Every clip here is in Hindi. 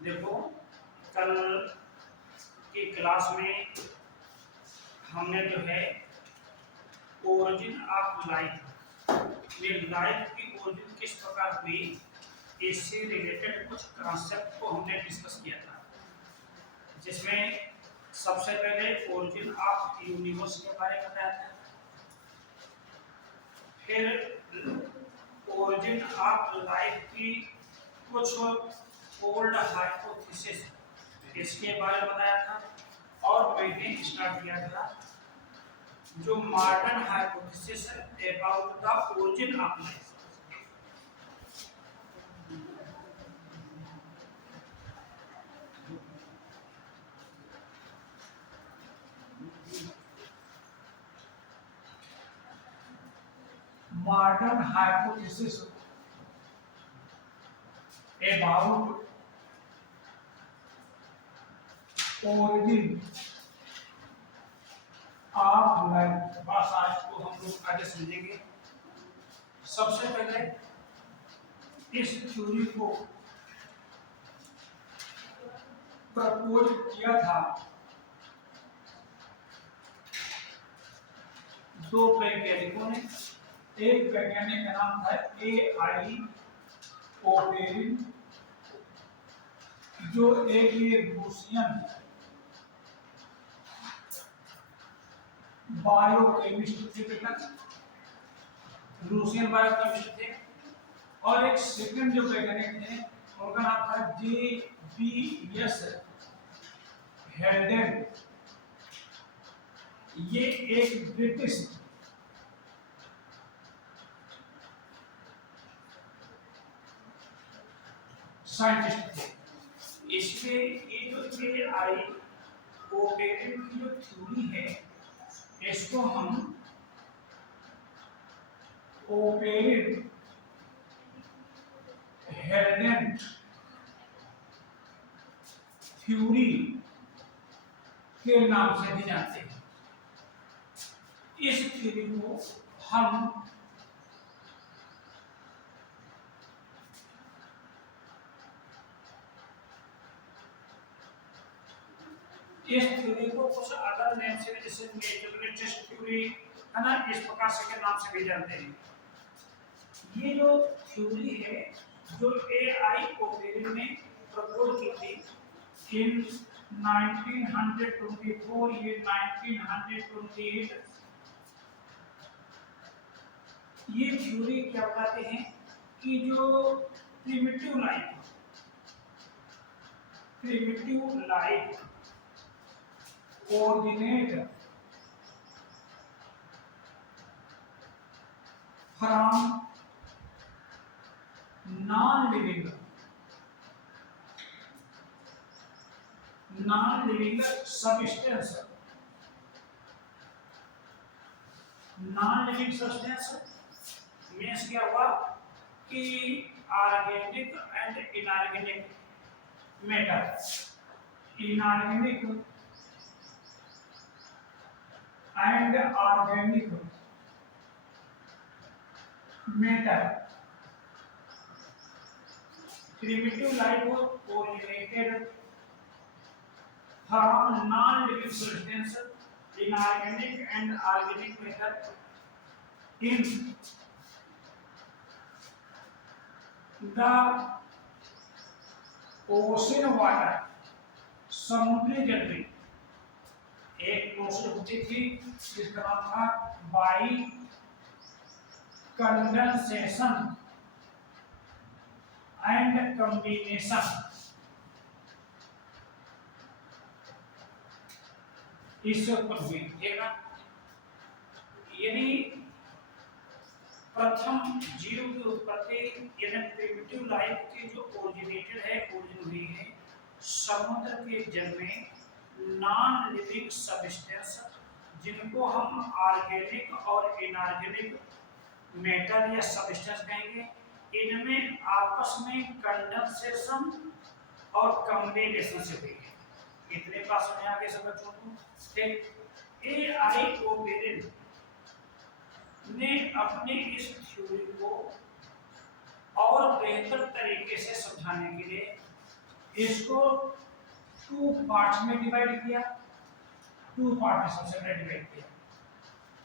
देखो, कल की क्लास में हमने जो है ओरिजिन ऑफ लाइफ, ये लाइफ की ओरिजिन किस प्रकार हुई, इससे रिलेटेड कुछ कॉन्सेप्ट को हमने डिस्कस किया था, जिसमें सबसे पहले ओरिजिन ऑफ यूनिवर्स के बारे में बताया था। फिर ओरिजिन ऑफ लाइफ की कुछ ओल्ड हाइपोथेसिस इसके बारे में बताया था, और मैंने स्टार्ट किया था जो modern hypothesis about the origin of life. Modern hypothesis about origin of life। बस आज को हम लोग आगे समझेंगे। सबसे पहले इस थ्योरी को प्रपोज किया था दो वैज्ञानिकों ने। एक वैज्ञानिक का नाम था A.I. ओपेरिन, जो एक रूसियन बायोकेमिस्ट थे बेटा, रूसियन बायोकेमिस्ट थे। और एक सेकंड जो वैज्ञानिक थे उनका नाम था J.B.S. हेल्डेन। ये एक ब्रिटिश साइंटिस्ट थे। इसमें ये जो A.I. ओपेरिन की जो थ्योरी है, इसको हम ओपेरिन हेल्डेन थ्योरी के नाम से भी जानते हैं। इस थ्योरी को हम इस थ्योरी को कुछ अदर नेम से, जैसे मेजोरिटिस्ट थ्योरी है ना, इस प्रकार से के नाम से भी जानते हैं। ये जो थ्योरी है जो A.I. ओपेरिन ने प्रपोज की थी इन 1924, ये 1928, ये थ्योरी क्या बताते हैं कि जो primitive life originate from non-living substance। Non living substance means क्या हुआ कि organic and inorganic matter, inorganic and organic matter। primitive life originated from non-living substance, inorganic and organic matter in the ocean water। समुद्री जल में एक प्रोसेस होती थी जिसका नाम था बाई कंडेंसेशन एंड कॉम्बिनेशन। इससे उत्पन्न हुई, ठीक है। यानी प्रथम जीव की उत्पत्ति यानी प्रिमिटिव लाइफ की जो ओरिजिनेटेड है, ओरिजिन हुई है समुद्र के जल में नॉन लिविंग सब्सटेंस, जिनको हम ऑर्गेनिक और इनऑर्गेनिक मैटर या सब्सटेंस कहेंगे। इनमें आपस में कंडेंसेशन और कॉम्बिनेशन से हुई है। इतने बात समझ आ गए सब बच्चों को, ठीक। A.I. ओपेरिन ने अपने इस थ्योरी को और बेहतर तरीके से समझाने के लिए इसको 2 पार्ट्स में डिवाइड किया, 2 पार्ट में सबसे पहले डिवाइड किया।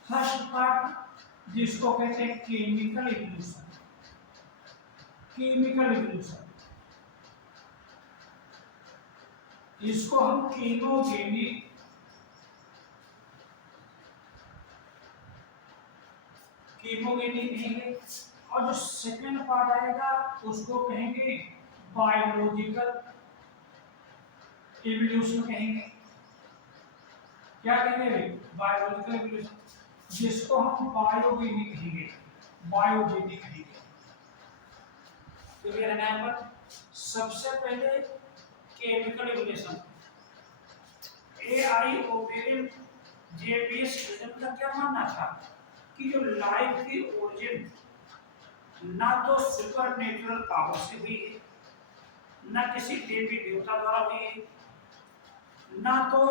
फर्स्ट पार्ट जिसको कहते हैं केमिकल इवोल्यूशन, केमिकल इवोल्यूशन, इसको हम कीमोजेनिक कहेंगे। और जो सेकेंड पार्ट आएगा उसको कहेंगे बायोलॉजिकल इवोल्यूशन कहेंगे। क्या कहेंगे? बायोलॉजिकल इवोल्यूशन, जिसको हम बायोजेनिक कहेंगे, बायोजेनिक कहेंगे। क्लियर है ना? यहाँ पर सबसे पहले केमिकल इवोल्यूशन, एआईओवेरिन जेबीएस का क्या मानना था कि जो लाइफ की ओरिजिन ना तो सुपर नेचुरल पावर से हुई है, ना किसी देवी देवता द्वारा हुई है, ना तो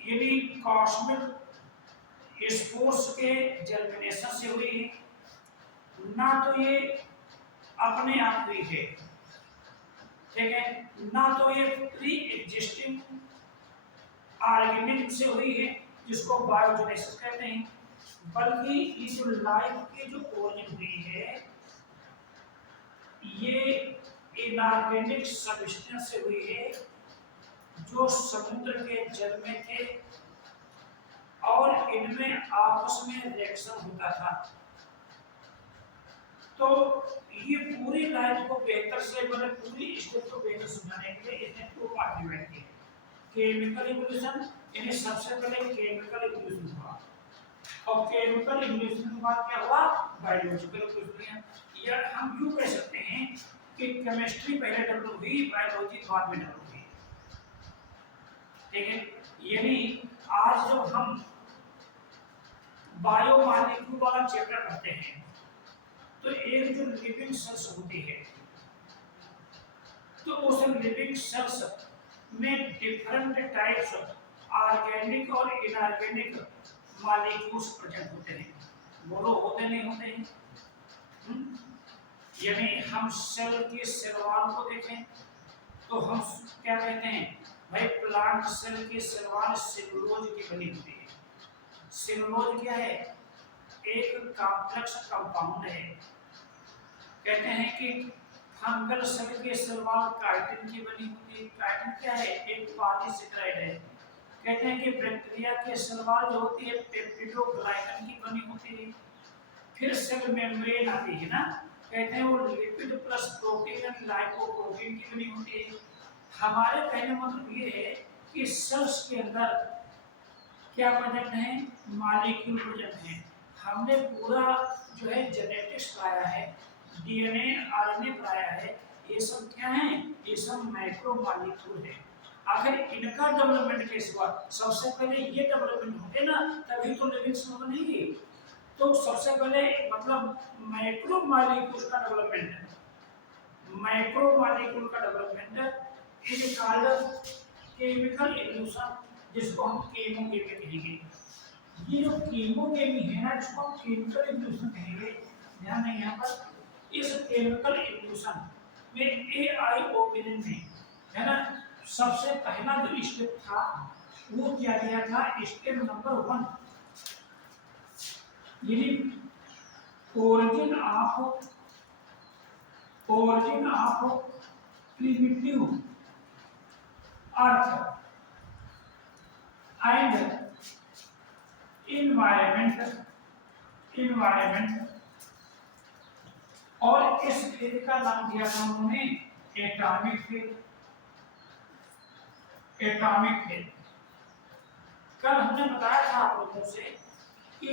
यानी कॉस्मिक स्पोर्स के जर्मिनेशन से हुई है, ना तो ये अपने आप हुई है, ठीक है, ना तो ये प्री एग्जिस्टिंग ऑर्गेनिज्म से हुई है जिसको बायोजेनेसिस कहते हैं, बल्कि ये जो लाइफ की जो ओरिजिन हुई है ये इनऑर्गेनिक सब्सटेंस से हुई है जो समुद्र के जल में थे और इनमें आपस में रिएक्शन होता था। तो ये पूरी लाइफ को बेहतर से मतलब पूरी स्टेप को बेहतर समझाने के लिए इसने 2 पार्ट डिवाइड किए। केमिकल इवोल्यूशन, यानी सबसे पहले केमिकल इवोल्यूशन हुआ और केमिकल इवोल्यूशन के बाद क्या हुआ? Biological evolution. या हम यूं कह सकते हैं कि केमिस्ट्री पहले डेवलप हुई, बायोलॉजी बाद में डेवलप हुई, ठीक है। यानी आज जब हम बायोमॉलिक्यूल वाला चैप्टर पढ़ते हैं तो एक जो लिविंग सेल्स होती है तो उस लिविंग सेल्स में डिफरेंट टाइप्स ऑर्गेनिक और इनऑर्गेनिक मॉलिक्यूल्स प्रेजेंट होते हैं। बोलो होते नहीं होते हैं? यानी हम सेल की सेल वॉल को देखें तो हम क्या कहते हैं भाई, प्लांट सेल की सेल वॉल सेलुलोज की बनी होती है। सेलुलोज क्या है? एक कॉम्प्लेक्स कंपाउंड है। कहते हैं कि फंगल सेल की सेल वॉल काइटिन की बनी होती है। काइटिन क्या है? एक पॉलीसेकेराइड है। कहते हैं कि बैक्टीरिया की सेल वॉल जो होती है पेप्टिडोग्लाइकन की बनी होती है। फिर सेल मेम्ब्रेन आती है ना, कहते हैं वो lipid plus protein and lipoprotein की बनी होती है। हमारे कहने मतलब ये है कि सेल्स के अंदर क्या प्रेजेंट है? मॉलिक्यूल प्रेजेंट है। हमने पूरा जो है जेनेटिक्स पढ़ाया है, डीएनए आरएनए पढ़ाया है, ये सब क्या है? ये सब माइक्रो मॉलिक्यूल है। आखिर इनका डेवलपमेंट कैसे हुआ? सबसे पहले ये डेवलपमेंट होते ना तभी तो लिविंग सेल बनेगी। तो सबसे पहले मतलब माइक्रो मॉलिक्यूल का डेवलपमेंट है, माइक्रो मॉलिक्यूल का development is called chemical evolution, जिसको हम केमोकेमी कहेंगे। ये जो केमोकेमी है ना, इसको हम केमिकल इवोल्यूशन कहेंगे। ध्यान दें यहाँ पर, इस केमिकल इवोल्यूशन में एआईओवेरिन में है ना, सबसे पहला जो स्टेप था वो क्या दिया था? स्टेप नंबर 1, यानी origin of primitive earth and environment और इस फेज का नाम दिया था उन्होंने एटॉमिक फेज। एटॉमिक फेज कल हमने बताया था आप लोगों से कि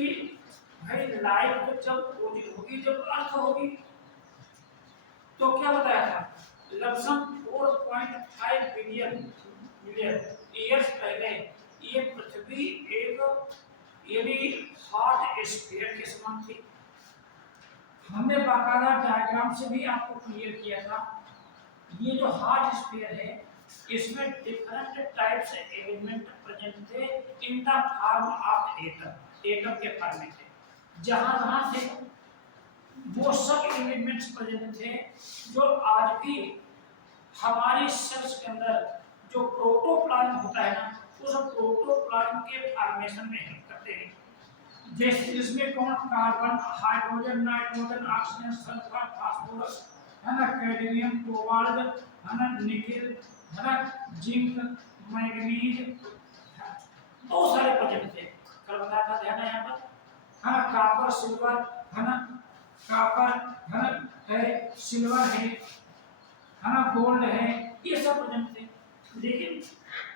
भाई लाइफ जब होगी, जब अर्थ होगी, तो क्या बताया था? लमसम 4.5 बिलियन ईयर्स पहले ये पृथ्वी एक यानी हॉट स्फीयर के समान थी। हमने बाकायदा डायग्राम से भी आपको क्लियर किया था। ये जो हॉट स्फीयर है इसमें डिफरेंट टाइप्स एलिमेंट प्रेजेंट थे in the form of atom. Atom के फॉर्म में थे, जहां थे वो सब एलिमेंट्स प्रेजेंट थे जो आज भी हमारी सेल्स के अंदर जो प्रोटोप्लाज्म होता है ना, उस प्रोटोप्लाज्म के फॉर्मेशन में हेल्प करते हैं। जैसे इसमें कौन, carbon, hydrogen, nitrogen, oxygen, sulphur, phosphorus, है ना, कैडमियम, कोबाल्ट, है ना, निकेल, है ना, जिंक, मैंगनीज, बहुत सारे प्रोजेक्ट थे, कल बताया था, ध्यान है यहाँ पर, है ना, कॉपर, सिल्वर, है ना, कॉपर, है ना, है, सिल्वर है ना, गोल्ड है, ये सब प्रोजेक्ट थे। लेकिन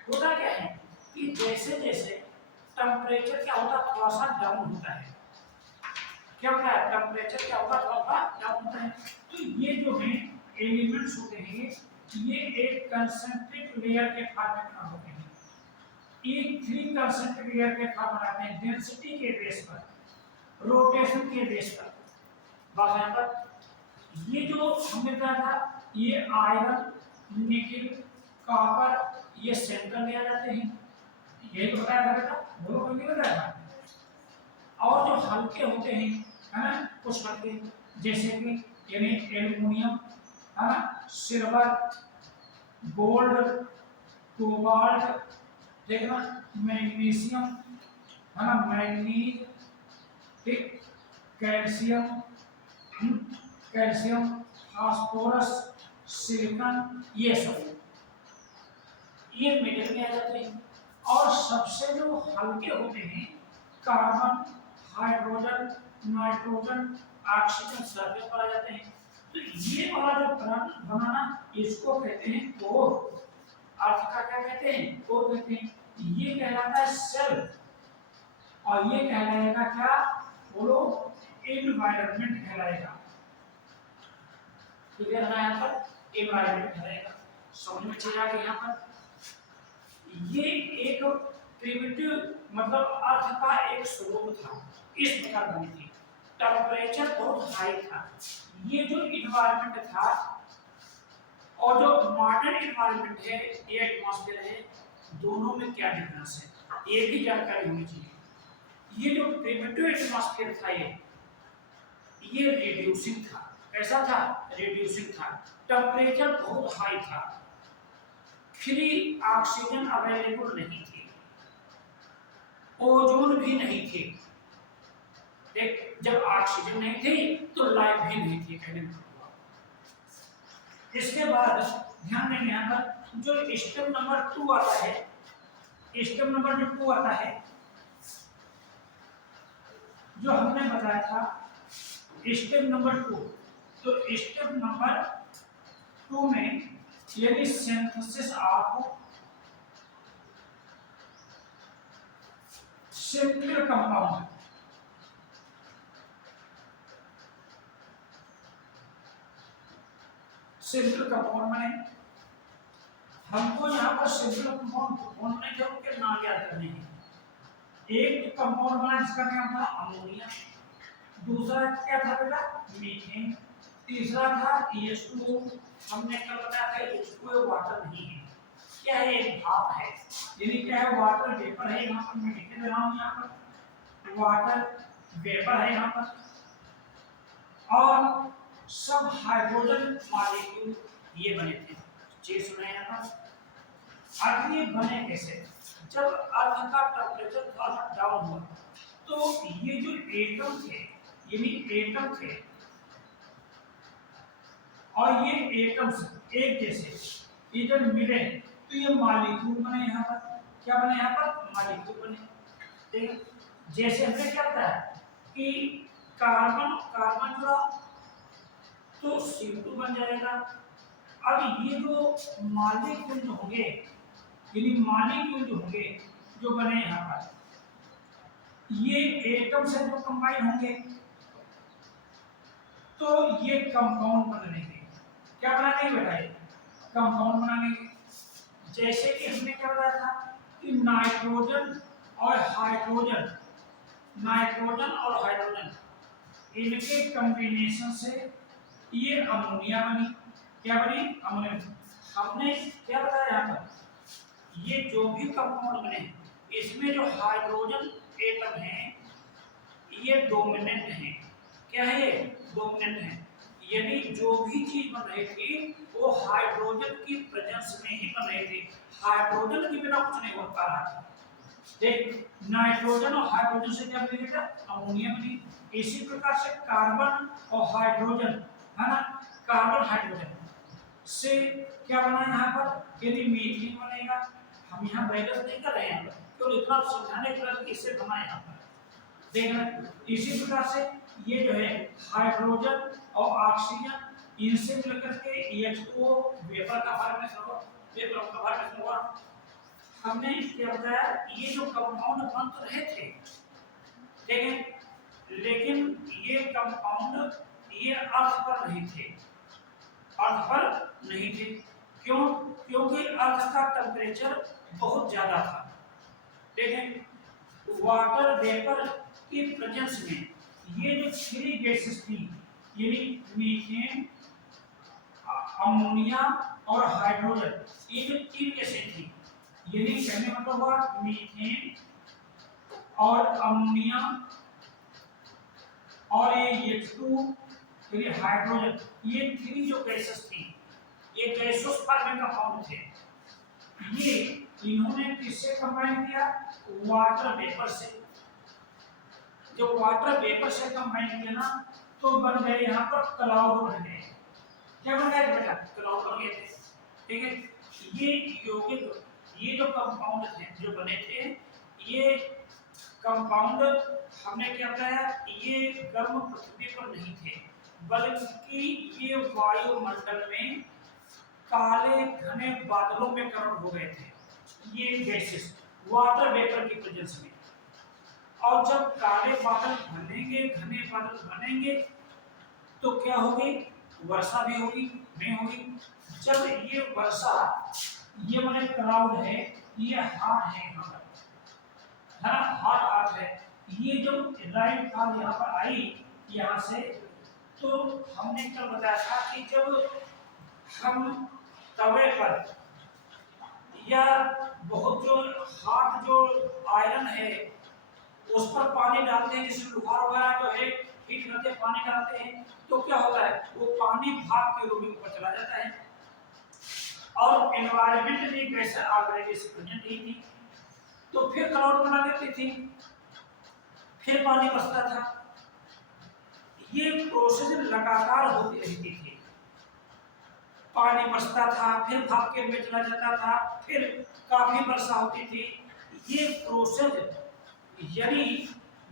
होता क्या है कि जैसे जैसे टेम्परेचर क्या होता है, थोड़ा सा डाउन होता है, क्या होता है, टेम्परेचर क्या होता है, थोड़ा सा डाउन होता है, तो ये जो है एलिमेंट्स होते हैं, ये एक कंसंट्रिक लेयर के फॉर्म में होते हैं, ये 3 कंसंट्रिक लेयर के फॉर्म बनाते हैं, डेंसिटी के बेस पर, रोटेशन के बेस पर। बात यहाँ पर ये जो हमने कहा था, ये आयरन, निकेल, कॉपर, ये सेंट्रल में आ जाते हैं, ये तो बताया था बेटा, बोलो कोई नहीं बताया था। और जो हल्के होते हैं, है ना, कुछ हल्के जैसे कि यानी एल्युमिनियम, है ना, सिल्वर, गोल्ड, कोबाल्ट, देखना, मैग्नीशियम, है ना, मैंगनीज, ठीक, कैल्शियम, कैल्शियम, फास्फोरस, सिलिकॉन, ये सब ये मिडिल में आ जाते हैं। और सबसे जो हल्के होते हैं, carbon, hydrogen, nitrogen, oxygen surface पर आ जाते हैं। तो ये वाला जो बनाना, इसको कहते हैं कोर। अर्थ का क्या कहते हैं, कोर कहते हैं। ये कहलाता है सेल, और ये कहलाएगा क्या, बोलो, एनवायरनमेंट कहलाएगा। क्लियर है यहाँ पर, एनवायरनमेंट कहलाएगा। समझ में चल रहा है यहाँ पर, ये एक प्रिमिटिव मतलब अर्थ का एक स्वरूप था, इस प्रकार बनी थी। टेम्परेचर बहुत हाई था, ये जो इन्वायरमेंट था, और जो मॉडर्न इन्वायरमेंट है, ये एटमॉस्फेयर है, दोनों में क्या डिफरेंस है, ये भी जानकारी होनी चाहिए। ये जो प्रिमिटिव एटमॉस्फेयर था, ये रिड्यूसिंग था। कैसा था, रिड्यूसिंग था। टेम्परेचर बहुत हाई था, फ्री ऑक्सीजन अवेलेबल नहीं थी, ओजोन भी नहीं थी। एक जब ऑक्सीजन नहीं थी तो लाइफ भी नहीं थी, कहने का मतलब। इसके बाद ध्यान देंगे यहाँ पर, जो स्टेप नंबर 2 आता है, स्टेप नंबर जो 2 आता है, जो हमने बताया था, स्टेप नंबर 2, तो स्टेप नंबर 2 में यदि synthesis of simple compound, simple compound माने हमको यहाँ पर सिंपल कंपाउंड ढूंढने के उनके नाम याद करने हैं। एक कंपाउंड बना जिसका नाम था अमोनिया, दूसरा क्या था बेटा, मीथेन, तीसरा था H2O। हमने कल बताया था H2O वाटर नहीं है, क्या है, एक भाप है, यानी क्या है, वाटर वेपर है। यहाँ पर मैं लिख रहा हूँ, यहाँ पर वाटर वेपर है यहाँ पर, और सब हाइड्रोजन मॉलिक्यूल ये बने थे। चीज सुना यहाँ पर, अर्थ ये बने कैसे, जब अर्थ का टेम्परेचर थोड़ा सा डाउन हुआ, तो ये जो एटम थे, यानी एटम थे, और ये एटम्स एक जैसे ये जब मिले तो ये मॉलिक्यूल बने। यहाँ पर क्या बने, यहाँ पर मॉलिक्यूल बने, ठीक है। जैसे हमने क्या बताया कि कार्बन कार्बन जुड़ा तो CO2 बन जाएगा। अब ये जो मॉलिक्यूल जो होंगे, यानी मॉलिक्यूल जो होंगे जो बने यहाँ पर, ये एटम से जो कंबाइन होंगे तो ये कंपाउंड बन लेंगे। क्या बनाएंगे बेटा, ये कंपाउंड बनाएंगे। जैसे कि हमने क्या बताया था कि नाइट्रोजन और हाइड्रोजन, नाइट्रोजन और हाइड्रोजन इनके कॉम्बिनेशन से ये अमोनिया बनी। क्या बनी, अमोनिया। हमने क्या बताया यहाँ पर, ये जो भी कंपाउंड बने, इसमें जो हाइड्रोजन एटम है, ये डोमिनेंट है। क्या है, ये डोमिनेंट है। यानी जो भी चीज बन रही थी वो हाइड्रोजन की प्रेजेंस में ही बन रही थी, हाइड्रोजन के बिना कुछ नहीं हो पा रहा था। देख, नाइट्रोजन और हाइड्रोजन से क्या बनी बेटा? अमोनिया बनी। इसी प्रकार से कार्बन और हाइड्रोजन, है ना, कार्बन हाइड्रोजन से क्या बना यहाँ पर? यदि मीथेन बनेगा। हम यहाँ बैलेंस नहीं कर रहे हैं, तो इतना समझाने के लिए इससे बना यहाँ पर देखना। इसी प्रकार से ये जो है हाइड्रोजन और ऑक्सीजन इनसे मिलकर के H2O वेपर का फॉर्मेशन हुआ, वेपर का फॉर्मेशन हुआ। हमने क्या बताया? ये जो कंपाउंड बन तो रहे थे, लेकिन ये कंपाउंड ये अर्थ पर नहीं थे, अर्थ पर नहीं थे। क्यों? क्योंकि अर्थ का टेम्परेचर बहुत ज्यादा था। देखें, वाटर वेपर की प्रेजेंस में ये जो थ्री गैसेस थी, यानी मीथेन, अमोनिया और हाइड्रोजन, ये जो तीन गैसें थी, यानी कहने मतलब हुआ मीथेन और अमोनिया और ये H2 यानी हाइड्रोजन, ये थ्री जो गैसेस थी, ये गैसोस फॉर्मेट कंपाउंड थे। ये इन्होंने किससे कंबाइन किया? वाटर वेपर से। जो वाटर वेपर से कंबाइन किया ना, तो बन गए यहाँ पर क्लाउड बन गए। क्या बन गए बेटा? क्लाउड बन गए थे। ठीक है, ये यौगिक, ये जो कंपाउंड थे जो बने थे, ये कंपाउंड हमने क्या बताया? ये गर्म पृथ्वी पर नहीं थे, बल्कि ये वायुमंडल में काले घने बादलों में कन्वर्ट हो गए थे, ये गैसेस वाटर वेपर की प्रेजेंस में। और जब काले बादल बनेंगे, घने बादल बनेंगे, तो क्या होगी? वर्षा भी होगी, नहीं होगी। जब ये वर्षा, ये वाले क्लाउड है, ये हार्ड है यहाँ पर, है ना, हार्ड अर्थ है। ये जो लाइट था यहाँ पर आई यहाँ से, तो हमने कल बताया था कि जब हम तवे पर या बहुत जो हार्ड जो आयरन है उस पर पानी डालते हैं, जिसमें लोहा वगैरह जो है हीट करके पानी डालते हैं, तो क्या होता है? वो पानी भाप के रूप में ऊपर चला जाता है। और एनवायरनमेंट में कैसे ऑर्गेनाइजेशन प्रेजेंट ही थी, तो फिर क्लाउड बना देती थी, फिर पानी बरसता था। ये प्रोसेस लगातार होती रहती थी। पानी बरसता था, फिर भाप के रूप में चला जाता था, फिर काफी वर्षा होती थी। ये प्रोसेस, यानी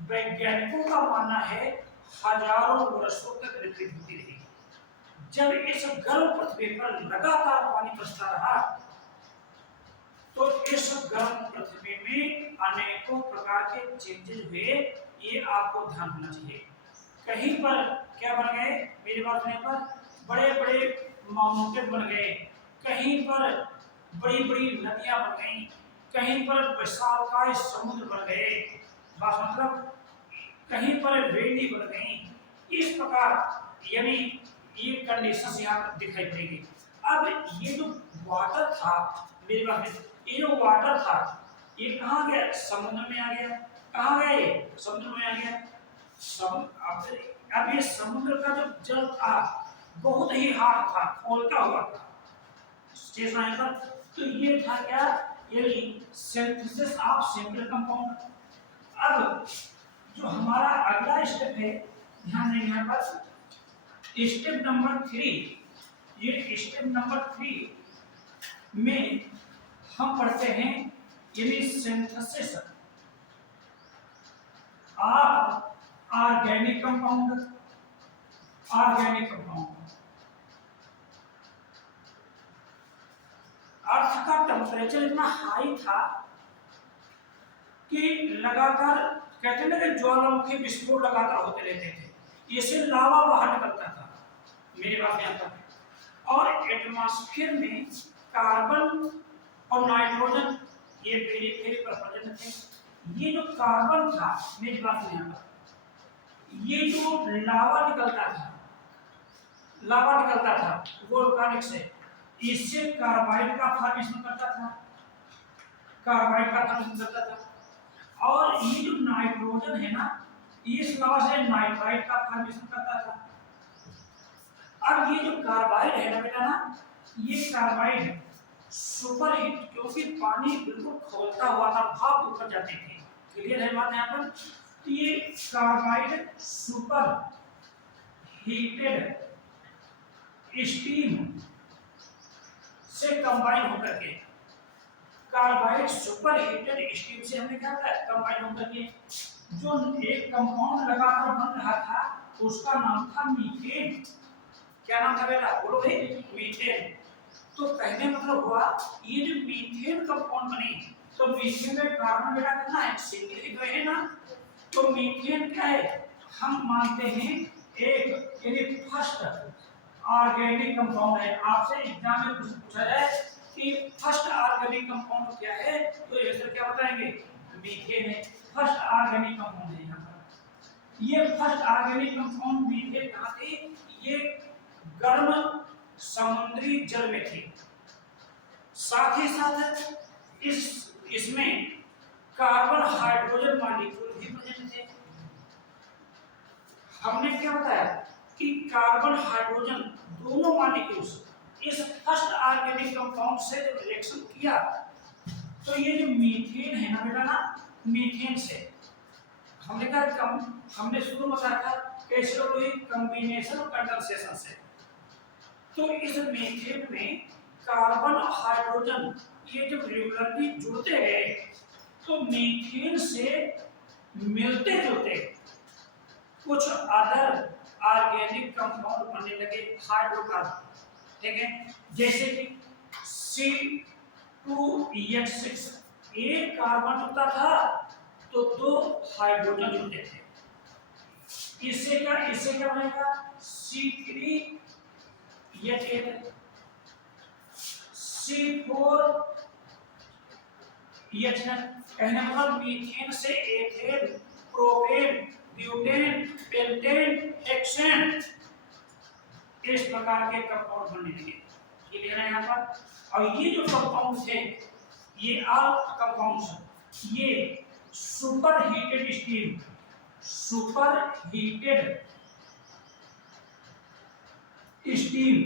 वैज्ञानिकों का मानना है, हजारों वर्षों तक रिपीट होती रही। जब इस गर्म पृथ्वी पर लगातार पानी बरसता रहा, तो इस गर्म पृथ्वी में अनेकों प्रकार के चेंजेस हुए। ये आपको ध्यान होना चाहिए। कहीं पर क्या बन गए? मेरी बात सुनने पर बड़े बड़े माउंटेन बन गए, कहीं पर बड़ी बड़ी नदियां बन गई, कहीं पर विशालकाय समुद्र बन गए, बात मतलब कहीं पर वैली बन गई। इस प्रकार यानी ये कंडीशंस यहाँ दिखाई पड़ेगी। अब ये जो वाटर था, मेरी बात में, ये जो वाटर था, ये कहाँ गया? समुद्र में आ गया। कहाँ गया? ये समुद्र में आ गया। अब ये समुद्र का जो जल था बहुत ही हार्ड था, खोलता हुआ था स्टेशन आने पर। तो ये था क्या? यानी सिंथेसिस ऑफ सिंपल कंपाउंड। अब जो हमारा अगला स्टेप है, ध्यान देंगे यहाँ पर, स्टेप नंबर 3। ये स्टेप नंबर 3 में हम पढ़ते हैं यानी synthesis of organic compound. Organic compound अर्थ का टेम्परेचर इतना हाई था कि लगातार कहते हैं ना कि ज्वालामुखी विस्फोट लगातार होते रहते थे, इससे लावा बाहर निकलता था। मेरी बात यहाँ तक। और एटमॉस्फेयर में कार्बन और नाइट्रोजन ये फेरी पर प्रेजेंट थे। ये जो कार्बन था, मेरी बात यहाँ पर, ये जो लावा निकलता था वोल्केनिक से, इससे कार्बाइड का फॉर्मेशन करता था। और ये जो नाइट्रोजन है ना, इस लावा से नाइट्राइट का फॉर्मेशन करता था। अब ये जो कार्बाइड है ना बेटा ना, ये कार्बाइड है सुपर हीट, क्योंकि पानी बिल्कुल खौलता हुआ था, भाप ऊपर जाते थे। क्लियर है बात यहाँ पर? तो ये कार्बाइड सुपर हीटेड स्टीम से कंबाइन होकर के, कार्बाइड सुपर हीटेड स्टीम से हमने क्या किया, कंबाइन होकर के जो एक कंपाउंड लगातार बन रहा था उसका नाम था मीथेन। क्या नाम था बेटा, बोलो भाई, मीथेन। तो पहले मतलब हुआ ये जो मीथेन कंपाउंड बनी, तो मीथेन में कार्बन बेटा कितना है, सिंगल ही तो है ना। तो मीथेन क्या है, हम मानते हैं एक यानी फर्स्ट ऑर्गेनिक कंपाउंड है। आपसे एग्जाम में कुछ पूछा जाए कि फर्स्ट ऑर्गेनिक कंपाउंड क्या है, तो ये सर क्या बताएंगे, मीथेन है, फर्स्ट ऑर्गेनिक कंपाउंड है। यहाँ पर ये फर्स्ट ऑर्गेनिक कंपाउंड मीथेन कहाँ थी, ये गर्म समुद्री जल में थी। साथ ही साथ इसमें कार्बन हाइड्रोजन मॉलिक्यूल भी प्रेजेंट थे। हमने क्या बताया कि कार्बन हाइड्रोजन दोनों मॉलिक्यूल्स इस फर्स्ट ऑर्गेनिक कंपाउंड से जब रिएक्शन किया तो ये जो मीथेन है ना बेटा ना, मीथेन से हमने कहा हमने शुरू में बताया था कैसे हुई, कॉम्बिनेशन और कंडेंसेशन से। तो इस मीथेन में कार्बन हाइड्रोजन ये जब रेगुलरली जुड़ते हैं तो मीथेन से मिलते जुलते कुछ अदर ऑर्गेनिक कंपाउंड बनने लगे, हाइड्रोकार्बन, ठीक है। जैसे कि C2H6, एक कार्बन जुड़ता था तो दो हाइड्रोजन जुड़ते थे। इससे क्या बनेगा, C3H8, C4H9। कहने मतलब मीथेन से ethane, propane, butane, pentane, hexane, इस प्रकार के कंपाउंड बनने लगे। क्लियर है यहाँ पर? और ये जो कंपाउंड थे, ये ऑल कंपाउंड्स ये super heated steam, super heated steam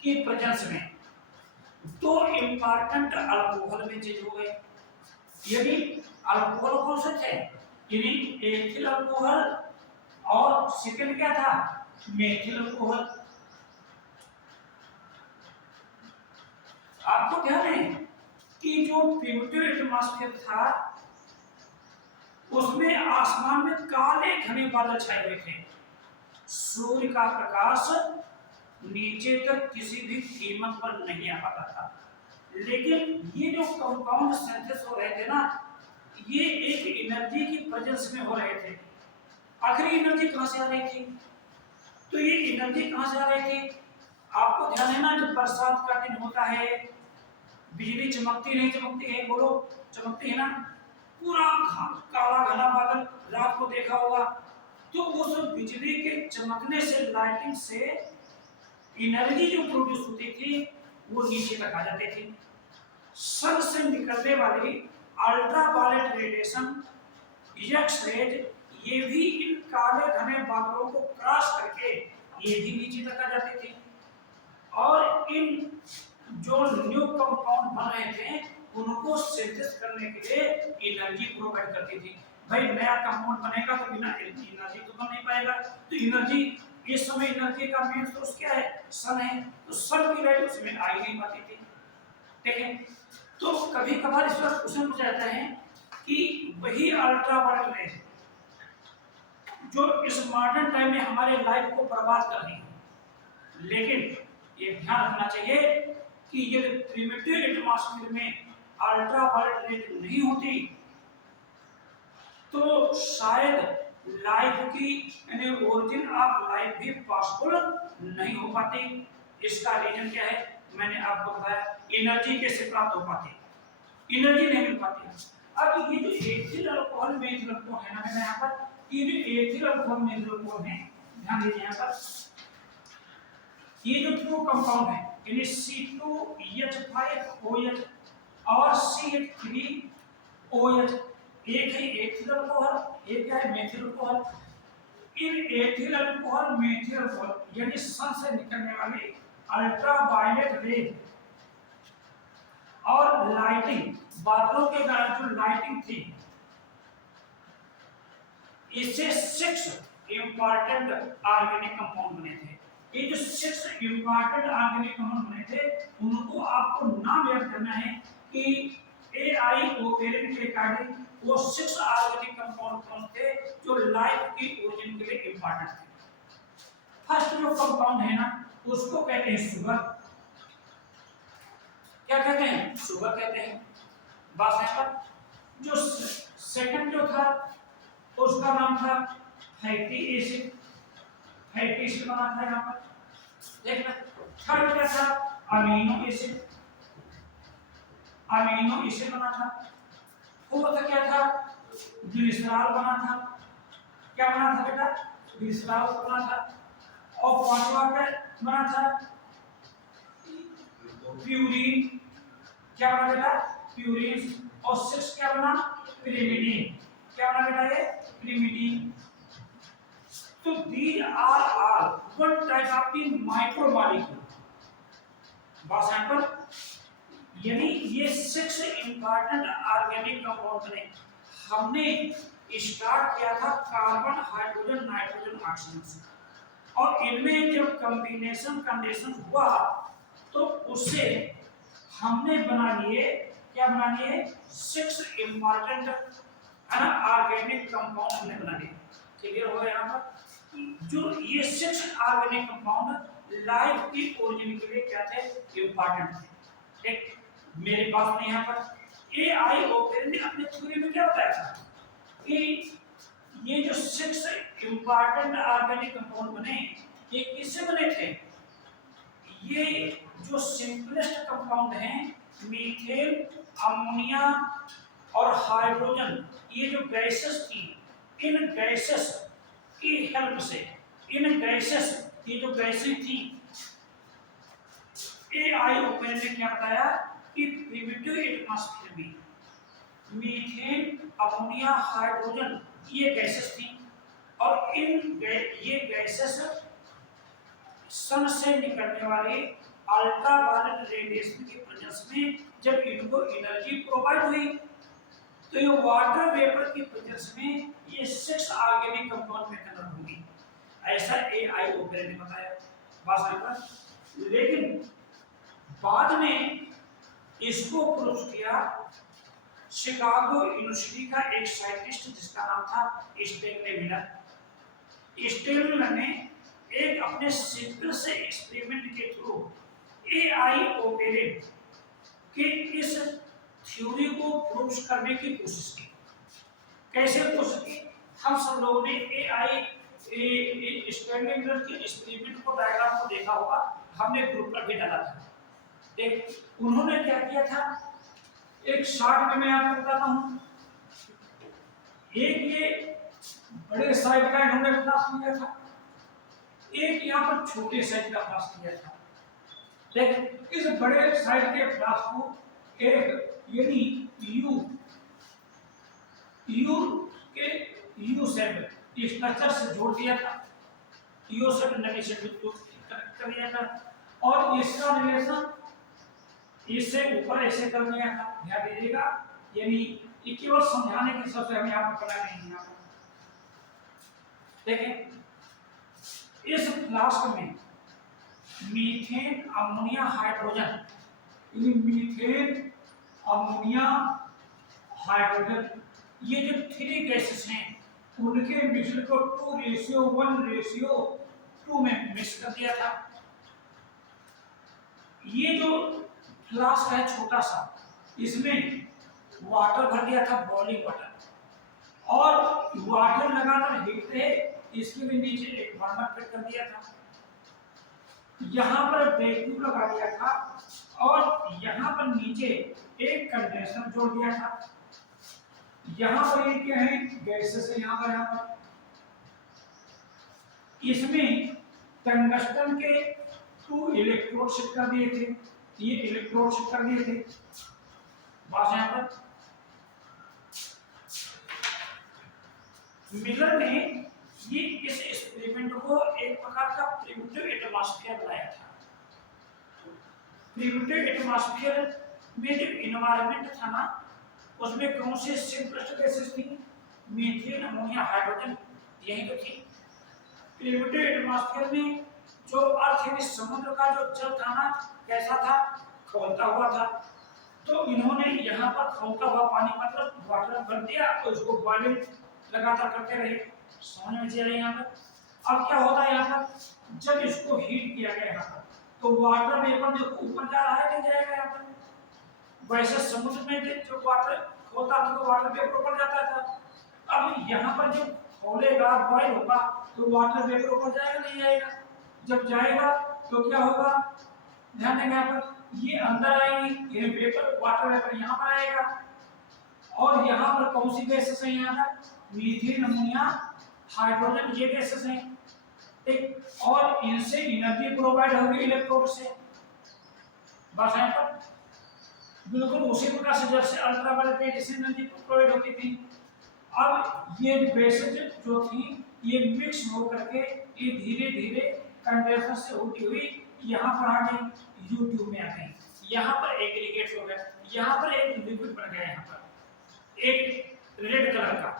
की प्रेजेंस में दो इंपॉर्टेंट अल्कोहल में चेंज हो गए। यदि अल्कोहल कौन से थे, यानी एथिल अल्कोहल और सेकंड क्या था, मेथिल अल्कोहल। आपको ध्यान है कि जो प्रिमिटिव एटमॉस्फेयर था उसमें आसमान में काले घने बादल छाए हुए थे, सूर्य का प्रकाश नीचे तक किसी भी कीमत पर नहीं आ पाता था। लेकिन ये जो कंपाउंड सिंथेसिस हो रहे थे ना, ये एक एनर्जी की प्रेजेंस में हो रहे थे। आखिर एनर्जी कहां से आ रही थी, तो ये एनर्जी कहां से आ रही थी, आपको ध्यान है ना, जब बरसात का दिन होता है बिजली चमकती नहीं चमकती है, बोलो चमकती है ना, पूरा काला घना बादल रात को देखा होगा, तो उस बिजली के चमकने से, लाइटिंग से एनर्जी जो प्रोड्यूस होती थी वो नीचे तक आ जाती थी। सन से निकलने वाली अल्ट्रावायलेट रेडिएशन, एक्स रेज, ये भी इन काले घने बादलों को क्रॉस करके ये भी नीचे तक आ जाती थी। और इन जो न्यू कंपाउंड बन रहे थे उनको सिंथेसिस करने के लिए एनर्जी प्रोवाइड करती थी। भाई नया कंपाउंड बनेगा तो बिना एनर्जी तो बन नहीं पाएगा। तो एनर्जी, इस समय एनर्जी का मेन सोर्स क्या है, सन है। तो सन की वैल्यू उसमें आ ही नहीं पाती थी, ठीक है। तो कभी कभार इस पर क्वेश्चन पूछा जाता है कि वही अल्ट्रावायलेट रेज जो इस मॉडर्न टाइम में हमारे लाइफ को बर्बाद कर रही है, लेकिन ये ध्यान रखना चाहिए कि यदि प्रिमिटिव एटमॉस्फेयर में अल्ट्रावायलेट रेज नहीं होती तो शायद लाइफ की यानी ओरिजिन ऑफ लाइफ भी पॉसिबल नहीं हो पाती। इसका रीजन क्या है, मैंने आपको बताया, एनर्जी कैसे प्राप्त हो पाती, एनर्जी नहीं मिल पाती। अब ये जो एथिल अल्कोहल मेथिल अल्कोहल है ना मैंने यहाँ पर, ये जो एथिल अल्कोहल मेथिल अल्कोहल है, ध्यान दीजिए यहाँ पर, ये जो दो कंपाउंड है यानी C2H5OH और CH3OH, एक है एथिल अल्कोहल, एक है मेथिल अल्कोहल। इन एथिल अल्कोहल मेथिल अल्कोहल यानी सन से निकलने वाली अल्ट्रावायलेट रे और लाइटिंग, बादलों के कारण जो लाइटिंग थी, इससे 6 इंपॉर्टेंट ऑर्गेनिक कंपाउंड बने थे। ये जो 6 इंपॉर्टेंट ऑर्गेनिक कंपाउंड बने थे, उनको आपको नाम याद करना है कि AIOPARIN के अकॉर्डिंग वो 6 ऑर्गेनिक कंपाउंड कौन थे जो लाइफ की ओरिजिन के लिए इंपॉर्टेंट थे। फर्स्ट जो कंपाउंड है ना, उसको कहते हैं शुगर। क्या कहते हैं? शुगर कहते हैं। बस यहाँ पर जो सेकंड जो था उसका नाम था फैटी एसिड। फैटी एसिड बना था यहाँ पर, देखना। थर्ड क्या था? Amino acid. अमीनो एसिड बना था। फोर्थ क्या था? ग्लिसरॉल बना था। क्या बना था बेटा? ग्लिसरॉल बना था। और पांचवा क्या बना था? प्यूरिन। क्या बना बेटा? प्यूरिन। और 6 क्या बना? पिरिमिडीन। क्या बना बेटा? ये पिरिमिडीन। तो these are all one type of the micromolecule। बस यहाँ पर यानी ये 6 इंपॉर्टेंट ऑर्गेनिक कंपाउंड ने हमने स्टार्ट किया था कार्बन, हाइड्रोजन, नाइट्रोजन, ऑक्सीजन से, और इनमें जब कॉम्बिनेशन कंडीशन हुआ तो उससे हमने बना लिए, क्या बना लिए? 6 इंपॉर्टेंट ऑर्गेनिक कंपाउंड हमने बना लिए। क्लियर हो गया यहाँ पर? जो ये 6 ऑर्गेनिक कंपाउंड लाइफ की ओरिजिन के लिए क्या थे? इंपॉर्टेंट थे। ठीक, मेरे पास में यहाँ पर AIOPARIN ने अपने थ्योरी में क्या बताया था कि ये जो 6 इंपॉर्टेंट ऑर्गेनिक कंपाउंड बने, ये किससे बने थे? ये जो सिंपलेस्ट कंपाउंड हैं, मीथेन, अमोनिया और हाइड्रोजन, ये जो गैसेस थी, इन गैसेस की हेल्प से, इन गैसेस, ये जो गैसें थी, AIOPARIN ने क्या बताया कि प्रिमिटिव एटमॉस्फेयर में मीथेन, अमोनिया, हाइड्रोजन ये गैसेस थी, और ये गैसेस सन से निकलने वाले अल्ट्रावायलेट रेडिएशन के प्रेजेंस में जब इनको एनर्जी प्रोवाइड हुई, तो ये वाटर वेपर की प्रेजेंस में ये 6 ऑर्गेनिक कंपाउंड में कन्वर्ट होगी। ऐसा AIOPARIN ने बताया। बस लेकिन बाद में इसको प्रूव किया शिकागो यूनिवर्सिटी का एक साइंटिस्ट जिसका नाम था स्टेनले मिलर। स्टेनले ने एक अपने सिंपल से एक्सपेरिमेंट के थ्रू AIOPARIN के इस थ्योरी को प्रूव करने की कोशिश की। कैसे कोशिश की? हम सब लोगों ने स्टेनले मिलर के एक्सपेरिमेंट को, डायग्राम को देखा होगा, हमने ग्रुप पर भी डाला था। देख, उन्होंने क्या किया था, एक शॉर्ट में मैं आपको बताता हूं। एक ये बड़े साइज का इन्होंने ग्लास लिया था, एक यहाँ पर छोटे साइज का ग्लास लिया था। देख, इस बड़े साइज के ग्लास को एक यानी यू शेप स्ट्रक्चर से जोड़ दिया था, यू शेप नली से कर दिया था, और इसका रिलेशन इससे ऊपर ऐसे कर दिया था। ध्यान दीजिएगा, यानी ये केवल समझाने के हिसाब से हमें यहाँ पर पढ़ा नहीं है। देखें, इस फ्लास्क में methane, ammonia, hydrogen, methane, ammonia, hydrogen, ये जो 3 गैसेस हैं उनके मिश्रण को 2:1:2 में मिक्स कर दिया था। ये जो फ्लास्क है छोटा सा, इसमें वाटर भर दिया था, बॉइलिंग वाटर, और वाटर लगातार हीट रहे इसके भी नीचे एक बर्नर फिट कर दिया था। यहाँ पर वैक्यूम लगा दिया था, और यहाँ पर नीचे एक कंडेंसर जोड़ दिया था। यहाँ पर ये क्या है? गैसेस है। यहाँ पर इसमें टंगस्टन के 2 इलेक्ट्रोड शिफ्ट कर दिए थे, ये इलेक्ट्रोड शिफ्ट कर दिए थे। बस यहाँ पर मिलर ने ये इस एक्सपेरिमेंट को एक प्रकार का प्रिमिटिव एटमॉस्फेयर बनाया था। प्रिमिटिव एटमॉस्फेयर में जो इन्वायरमेंट था ना, उसमें कौन से सिंपलेस्ट गैसेस थी? मीथेन, अमोनिया, हाइड्रोजन, यही तो थी। प्रिमिटिव एटमॉस्फेयर में जो अर्थ यानी समुद्र का जो जल था ना, कैसा था? खौलता हुआ था। तो इन्होंने यहाँ पर खौलता हुआ पानी मतलब वाटर भर दिया तो उसको बॉइलिंग लगातार करते रहे। समझ में आ रही है यहाँ पर? अब क्या होता है यहाँ पर, जब इसको हीट किया गया यहाँ पर, तो वाटर वेपर देखो ऊपर जा रहा है, नहीं जाएगा यहाँ पर? वैसे समुद्र में जो वाटर होता था तो वाटर वेपर ऊपर जाता था। अब यहाँ पर जो खोलेगा, बॉइल होगा, तो वाटर वेपर ऊपर जाएगा, नहीं जाएगा? जब जाएगा तो क्या होगा? ध्यान देंगे यहाँ पर, ये अंदर आएंगे, ये वेपर, वाटर वेपर यहाँ पर आएगा, और यहाँ पर कौन सी गैसेस हैं? यहाँ पर मीथेन, अमोनिया, हाइड्रोजन, ये गैसेस हैं। ठीक, और इनसे एनर्जी प्रोवाइड होगी इलेक्ट्रोड से। बस यहाँ पर बिल्कुल उसी प्रकार से जैसे अल्ट्रावायलेट रेडिएशन एनर्जी प्रोवाइड होती थी। अब ये गैसेज जो थी ये मिक्स हो करके ये धीरे धीरे कंडेंसर से होती हुई यहाँ पर आ गई, U-ट्यूब में आ गई, यहाँ पर एग्रीगेट हो गया, यहाँ पर एक लिक्विड बन गया, यहाँ पर एक रेड कलर का,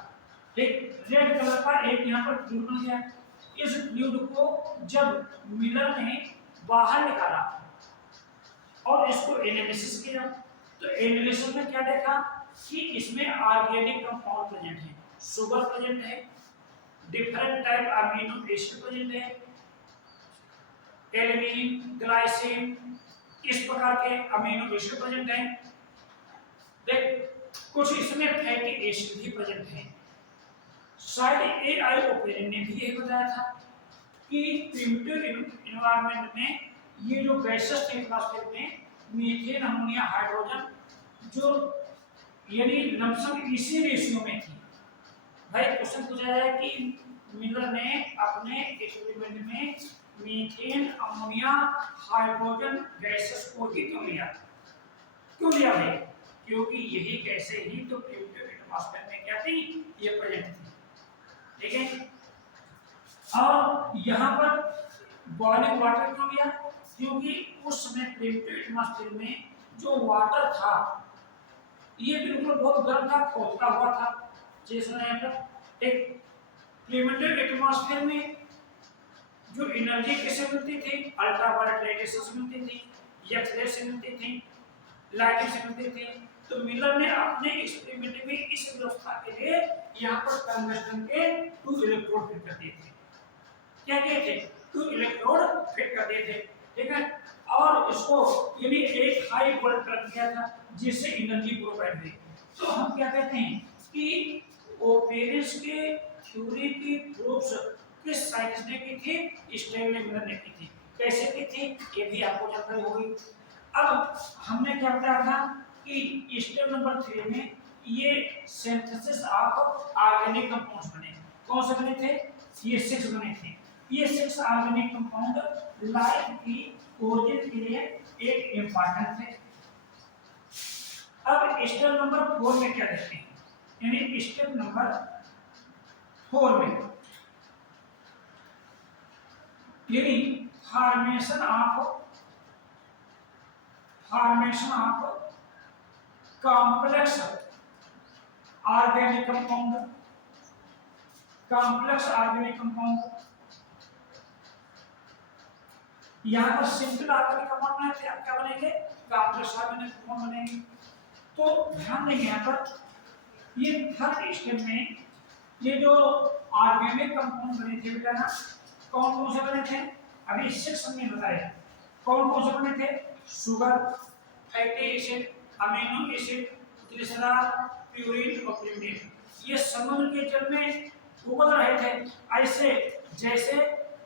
एक रेड कलर का एक यहाँ पर फ्लूइड बन गया। इस फ्लूइड को जब मिलर ने बाहर निकाला और इसको एनालिसिस किया, तो एनालिसिस में क्या देखा कि इसमें ऑर्गेनिक कंपाउंड प्रेजेंट है, शुगर प्रेजेंट है, different type amino acid present है, एलिनिन, ग्लाइसिन, इस प्रकार के अमीनो एसिड प्रेजेंट हैं। देख, कुछ इसमें फैटी एसिड भी प्रेजेंट है। शायद एआई ओपेरिन ने भी यही बताया था कि प्रिमिटिव एनवायरनमेंट में ये जो गैसेस थे एटमॉस्फेयर में, मीथेन, अमोनिया, हाइड्रोजन, जो यानी लमसम इसी रेशियो में थी। भाई क्वेश्चन पूछा है कि मिलर ने अपने एक्सपेरिमेंट में मीथेन, अमोनिया, हाइड्रोजन गैसेस को ही क्यों लिया? क्यों लिया भाई? क्योंकि यही गैसें ही तो प्रिमिटिव एटमॉस्फेयर में क्या थी? ये प्रेजेंट थी। ठीक है, और यहाँ पर बॉइलिंग वाटर क्यों लिया? क्योंकि उस समय प्रिमिटिव एटमॉस्फेयर में जो वाटर था ये बिल्कुल बहुत गर्म था, खौलता हुआ था। जैसे यहाँ पर एक प्रिमिटिव एटमॉस्फेयर में जो एनर्जी किससे मिलती थी? अल्ट्रावायलेट रेडिएशन से मिलती थी, एक्स-रे से मिलती थी, लाइट से मिलती थी। तो मिलर ने अपने एक्सपेरिमेंट में इस व्यवस्था के लिए यहाँ पर टंगस्टन के 2 इलेक्ट्रोड फिट कर दिए थे। क्या किए थे? 2 इलेक्ट्रोड फिट कर दिए थे। ठीक है, और इसको यानी एक हाई वोल्ट कर दिया था जिससे एनर्जी प्रोवाइड हुई। तो हम क्या कहते हैं कि ओपेरिस के थ्योरी की प्रूफ्स किस साइंटिस्ट ने की थी? स्टैनली मिलर ने की थी। कैसे की थी ये भी आपको जानकारी होगी। अब हमने क्या बताया था कि स्टेप नंबर 3 में ये सिंथेसिस ऑफ ऑर्गेनिक कंपाउंड्स बने। कौन से बने थे? ये 6 बने थे। ये 6 ऑर्गेनिक कंपाउंड लाइफ की ओरिजिन के लिए एक इंपॉर्टेंट थे। अब स्टेप नंबर 4 में क्या देखते हैं? यानी स्टेप नंबर 4 में यानी formation of complex organic compound, complex organic compound. यहाँ पर सिंपल ऑर्गेनिक कंपाउंड बने थे, अब क्या बनेंगे? कॉम्प्लेक्स ऑर्गेनिक कंपाउंड बनेंगे। तो ध्यान देंगे यहाँ पर ये थर्ड स्टेप में ये जो ऑर्गेनिक कंपाउंड बने थे बेटा ना, कौन कौन से बने थे? अभी 6 हमने बताया। कौन कौन से बने थे? Sugar, fatty acid, amino acid, glycerol, purine और प्यूरिन। ये समुद्र के जल में उबल रहे थे, ऐसे जैसे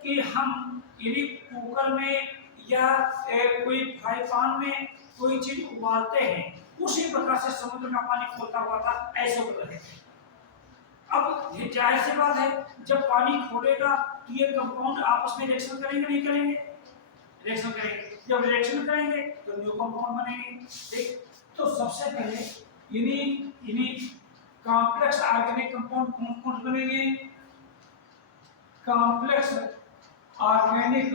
कि हम यदि कुकर में या कोई फ्राई पैन में कोई चीज उबालते हैं, उसी प्रकार से समुद्र का पानी खोलता हुआ था, ऐसे उबल रहे थे। अब ये जाहिर सी बात है, जब पानी खोलेगा तो ये कंपाउंड आपस में रिएक्शन करेंगे, नहीं करेंगे? रिएक्शन करेंगे। जब रिएक्शन करेंगे तो न्यू कंपाउंड बनेंगे। ठीक, तो सबसे पहले इन्हीं कॉम्प्लेक्स ऑर्गेनिक कंपाउंड कौन कौन बनेंगे? कॉम्प्लेक्स ऑर्गेनिक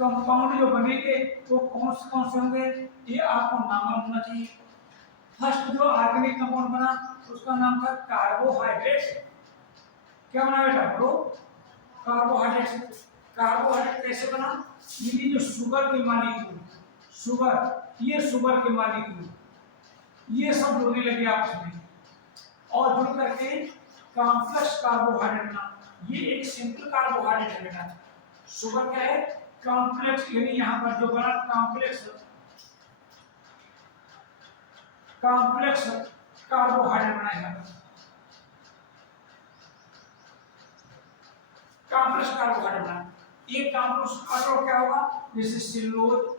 कंपाउंड जो बनेंगे वो कौन से होंगे, ये आपको नाम होना चाहिए। फर्स्ट जो ऑर्गेनिक कंपाउंड बना उसका नाम था कार्बोहाइड्रेट्स। क्या बना बेटा, बोलो, कार्बोहाइड्रेट्स। कार्बोहाइड्रेट कैसे बना, ये जो शुगर के मॉलिक्यूल, ये शुगर के मॉलिक्यूल ये सब जुड़ने लगे आपस में और जुड़ करके कॉम्प्लेक्स कार्बोहाइड्रेट बना। ये एक सिंपल कार्बोहाइड्रेट है बेटा, शुगर क्या है, कॉम्प्लेक्स, यानी यहाँ पर जो बना कॉम्प्लेक्स कार्बोहाइड्रेट बना है। कॉम्प्लेक्स कार्बोहाइड्रेट बना, ये कॉम्प्लेक्स कार्बोहाइड्रेट क्या होगा, जैसे सेलुलोज,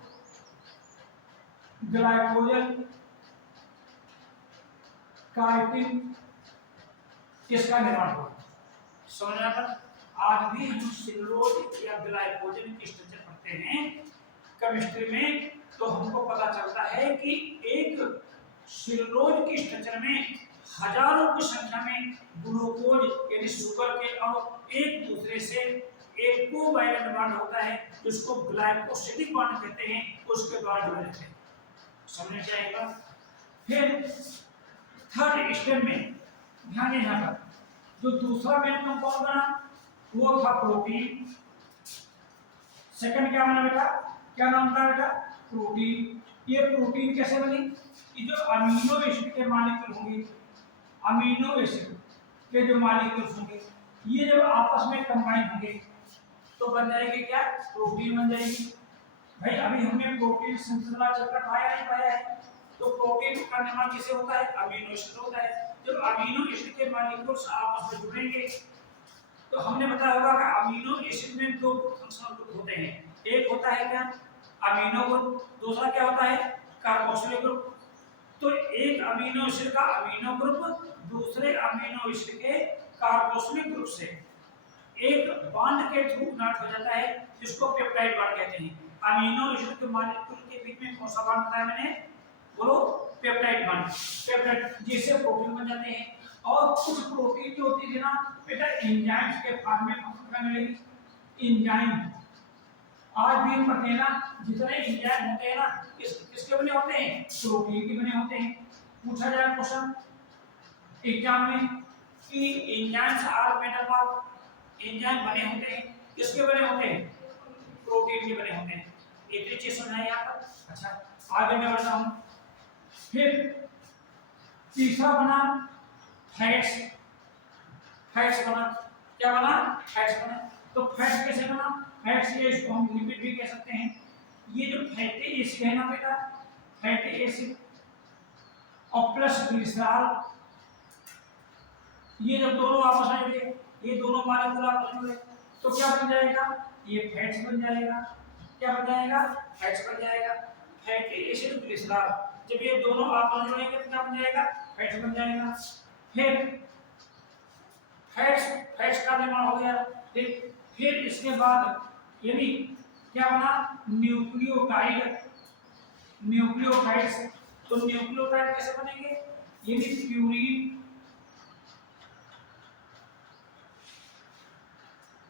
ग्लाइकोजन, काइटिन, इसका निर्माण हुआ। समझना था, आज भी हम सेलुलोज या ग्लाइकोजन की स्ट्रक्चर पढ़ते हैं केमिस्ट्री में, तो हमको पता चलता है कि एक सेलुलोज की स्ट्रक्चर में हजारों की संख्या में ग्लूकोज यानी शुगर के अणु एक दूसरे से एक कोवैलेंट बॉन्ड होता है जिसको ग्लाइकोसिडिक बॉन्ड कहते हैं, उसके द्वारा जुड़े रहते हैं। समझना चाहिए। फिर थर्ड स्टेप में ध्यान देना पर जो दूसरा मेन कंपाउंड बना वो था प्रोटीन। सेकंड क्या बना बेटा, क्या नाम था बेटा, प्रोटीन। ये प्रोटीन कैसे बनी, ये जो अमीनो एसिड के मॉलिक्यूल होंगे, अमीनो एसिड के जो मॉलिक्यूल्स होंगे ये जब आपस में कंबाइन होंगे तो बन जाएगी क्या, प्रोटीन बन जाएगी। भाई अभी हमने प्रोटीन श्रृंखला चक्र पाया नहीं पाया है, तो प्रोटीन का निर्माण किसे होता है, अमीनो एसिड होता है। जब अमीनो एसिड के मॉलिक्यूल्स आपस में जुड़ेंगे तो हमने बताया होगा कि अमीनो एसिड में दो फंक्शनल ग्रुप होते हैं, एक होता है क्या, अमीनो ग्रुप, दूसरा क्या होता है, कार्बोक्सिलिक ग्रुप। तो एक अमीनो एसिड का अमीनो ग्रुप दूसरे अमीनो एसिड के कार्बोक्सिलिक ग्रुप से एक बॉन्ड के थ्रू कनेक्ट हो जाता है जिसको पेप्टाइड बॉन्ड कहते हैं। अमीनो एसिड के मॉलिक्यूल के बीच में कौन सा बॉन्ड बताया मैंने, बोलो, पेप्टाइड बॉन्ड, पेप्टाइड, जिससे प्रोटीन बन जाते हैं। और कुछ प्रोटीन जो होती है ना बेटा एंजाइम्स के फॉर्म में फंक्शन करने लगी। एंजाइम आज भी हम पढ़ते हैं ना, जितने एंजाइम होते हैं ना किसके बने होते हैं, प्रोटीन के बने होते हैं। पूछा जाए क्वेश्चन एग्जाम में कि enzymes are made up of, enzyme बने होते हैं किसके बने होते हैं, प्रोटीन के बने होते हैं। इतनी चीज समझ यहाँ पर। अच्छा आगे मैं बढ़ता हूँ। फिर तीसरा बना फैट्स। फैट्स बना, क्या बना, फैट्स बना। तो फैट्स कैसे बना, फैट्स ये इसको हम लिपिड भी कह सकते हैं। ये जो फैटी एसिड है ना बेटा, फैटी एसिड और प्लस ग्लिसरॉल, ये जब दोनों आपस में जुड़े, ये दोनों मॉलिक्यूल आपस में जुड़े तो क्या बन जाएगा, ये फैट्स बन जाएगा। क्या बन जाएगा, फैट्स बन जाएगा। फैटी एसिड ग्लिसरॉल, जब ये दोनों आपस में जुड़ेंगे तो क्या बन जाएगा, फैट्स बन जाएगा। फिर फैट्स का निर्माण हो गया। फिर इसके बाद यानी क्या बना, न्यूक्लियोटाइड, न्यूक्लियोटाइड्स। तो न्यूक्लियोटाइड कैसे बनेंगे, यानी प्यूरिन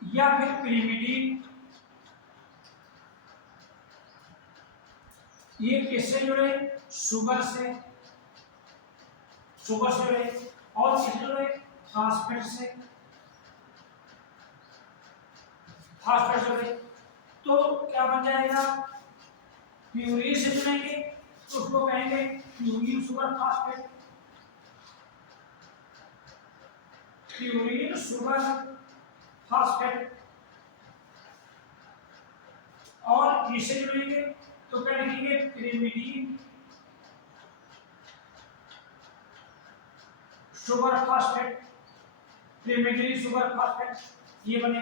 या फिर पिरिमिडीन, ये किससे जुड़े, शुगर से, शुगर से जुड़े। और किससे जुड़े, फास्फेट से, फास्फेट से जुड़े। तो क्या बन जाएगा, प्यूरिन से जुड़ेंगे तो उसको कहेंगे purine sugar phosphate, purine sugar phosphate. और इसे जुड़ेंगे तो क्या लिखेंगे, pyrimidine sugar phosphate, pyrimidine sugar phosphate ये बने।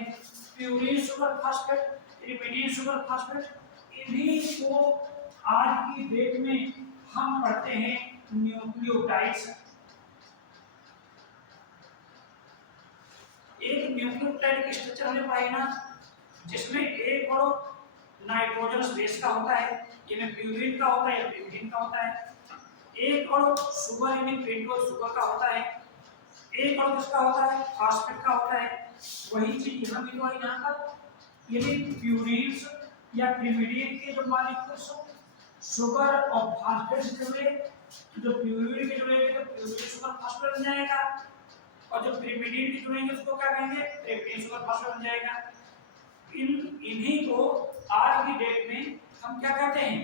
Purine sugar phosphate, pyrimidine sugar phosphate, इन्हीं को आज की डेट में हम पढ़ते हैं न्यूक्लियोटाइड्स। एक न्यूक्लियोटाइड की स्ट्रक्चर हमने पढ़ी ना, जिसमें एक और नाइट्रोजनस बेस का होता है, यानी प्यूरिन का होता है या पिरिमिडीन का होता है। एक और शुगर यानी पेंटोज शुगर का होता है। एक और किसका होता है, फास्फेट का होता है। वही चीज यहाँ भी तो है यहाँ पर। यदि प्यूरिन्स या प्रिमिडिन के जो मॉलिक्यूल्स शुगर और फास्फेट से जुड़े, जो प्यूरिन के जुड़ेंगे तो प्यूरिन शुगर फास्फेट बन जाएगा, और जो प्रिमिडिन के जुड़ेंगे उसको क्या कहेंगे, प्रिमिडिन शुगर फास्फेट बन जाएगा। इन्हीं को आज की डेट में हम क्या कहते हैं,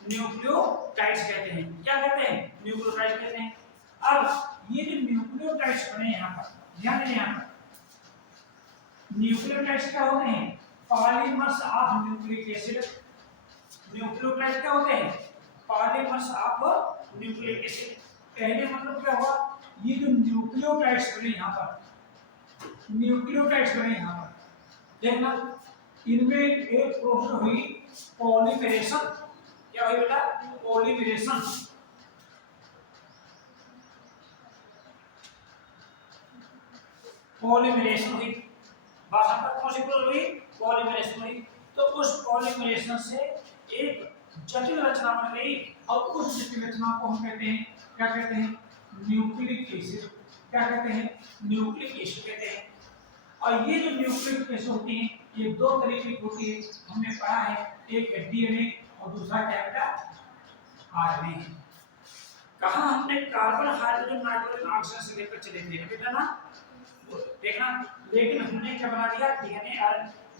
न्यूक्लियोटाइड्स कहते हैं। क्या कहते हैं, न्यूक्लियोटाइड कहते हैं। अब ये जो न्यूक्लियोटाइड्स बने यहाँ पर, ध्यान दें, यहाँ पर न्यूक्लियोटाइड्स क्या होते हैं, polymers of nucleic acid. Nucleotide क्या होते हैं, पॉलीमर्स ऑफ न्यूक्लिक एसिड। पहले मतलब क्या हुआ, ये जो न्यूक्लियोटाइड्स बने यहाँ पर, न्यूक्लियोटाइड्स बने यहाँ पर, देखना इनमें एक प्रोसेस हुई पॉलीमरेशन। क्या हुई बेटा, पॉलीमरेशन। पॉलीमरेशन हुई, भाषा पर कौन सी प्रोसेस हुई, पॉलीमरेशन हुई। तो उस पॉलीमरेशन से एक जटिल रचना बन गई, और उस जटिल रचना को हम कहते हैं, क्या कहते हैं, न्यूक्लिक एसिड। क्या कहते हैं, न्यूक्लिक एसिड कहते हैं। और ये जो न्यूक्लिक एसिड होती हैं, ये दो तरीके की होती है, हमने पढ़ा है, एक है डीएनए और दूसरा क्या है, आरएनए। कहा हमने कार्बन, हाइड्रोजन, नाइट्रोजन, ऑक्सीजन से लेकर चले थे बेटा ना, देखना। लेकिन हमने क्या बना दिया,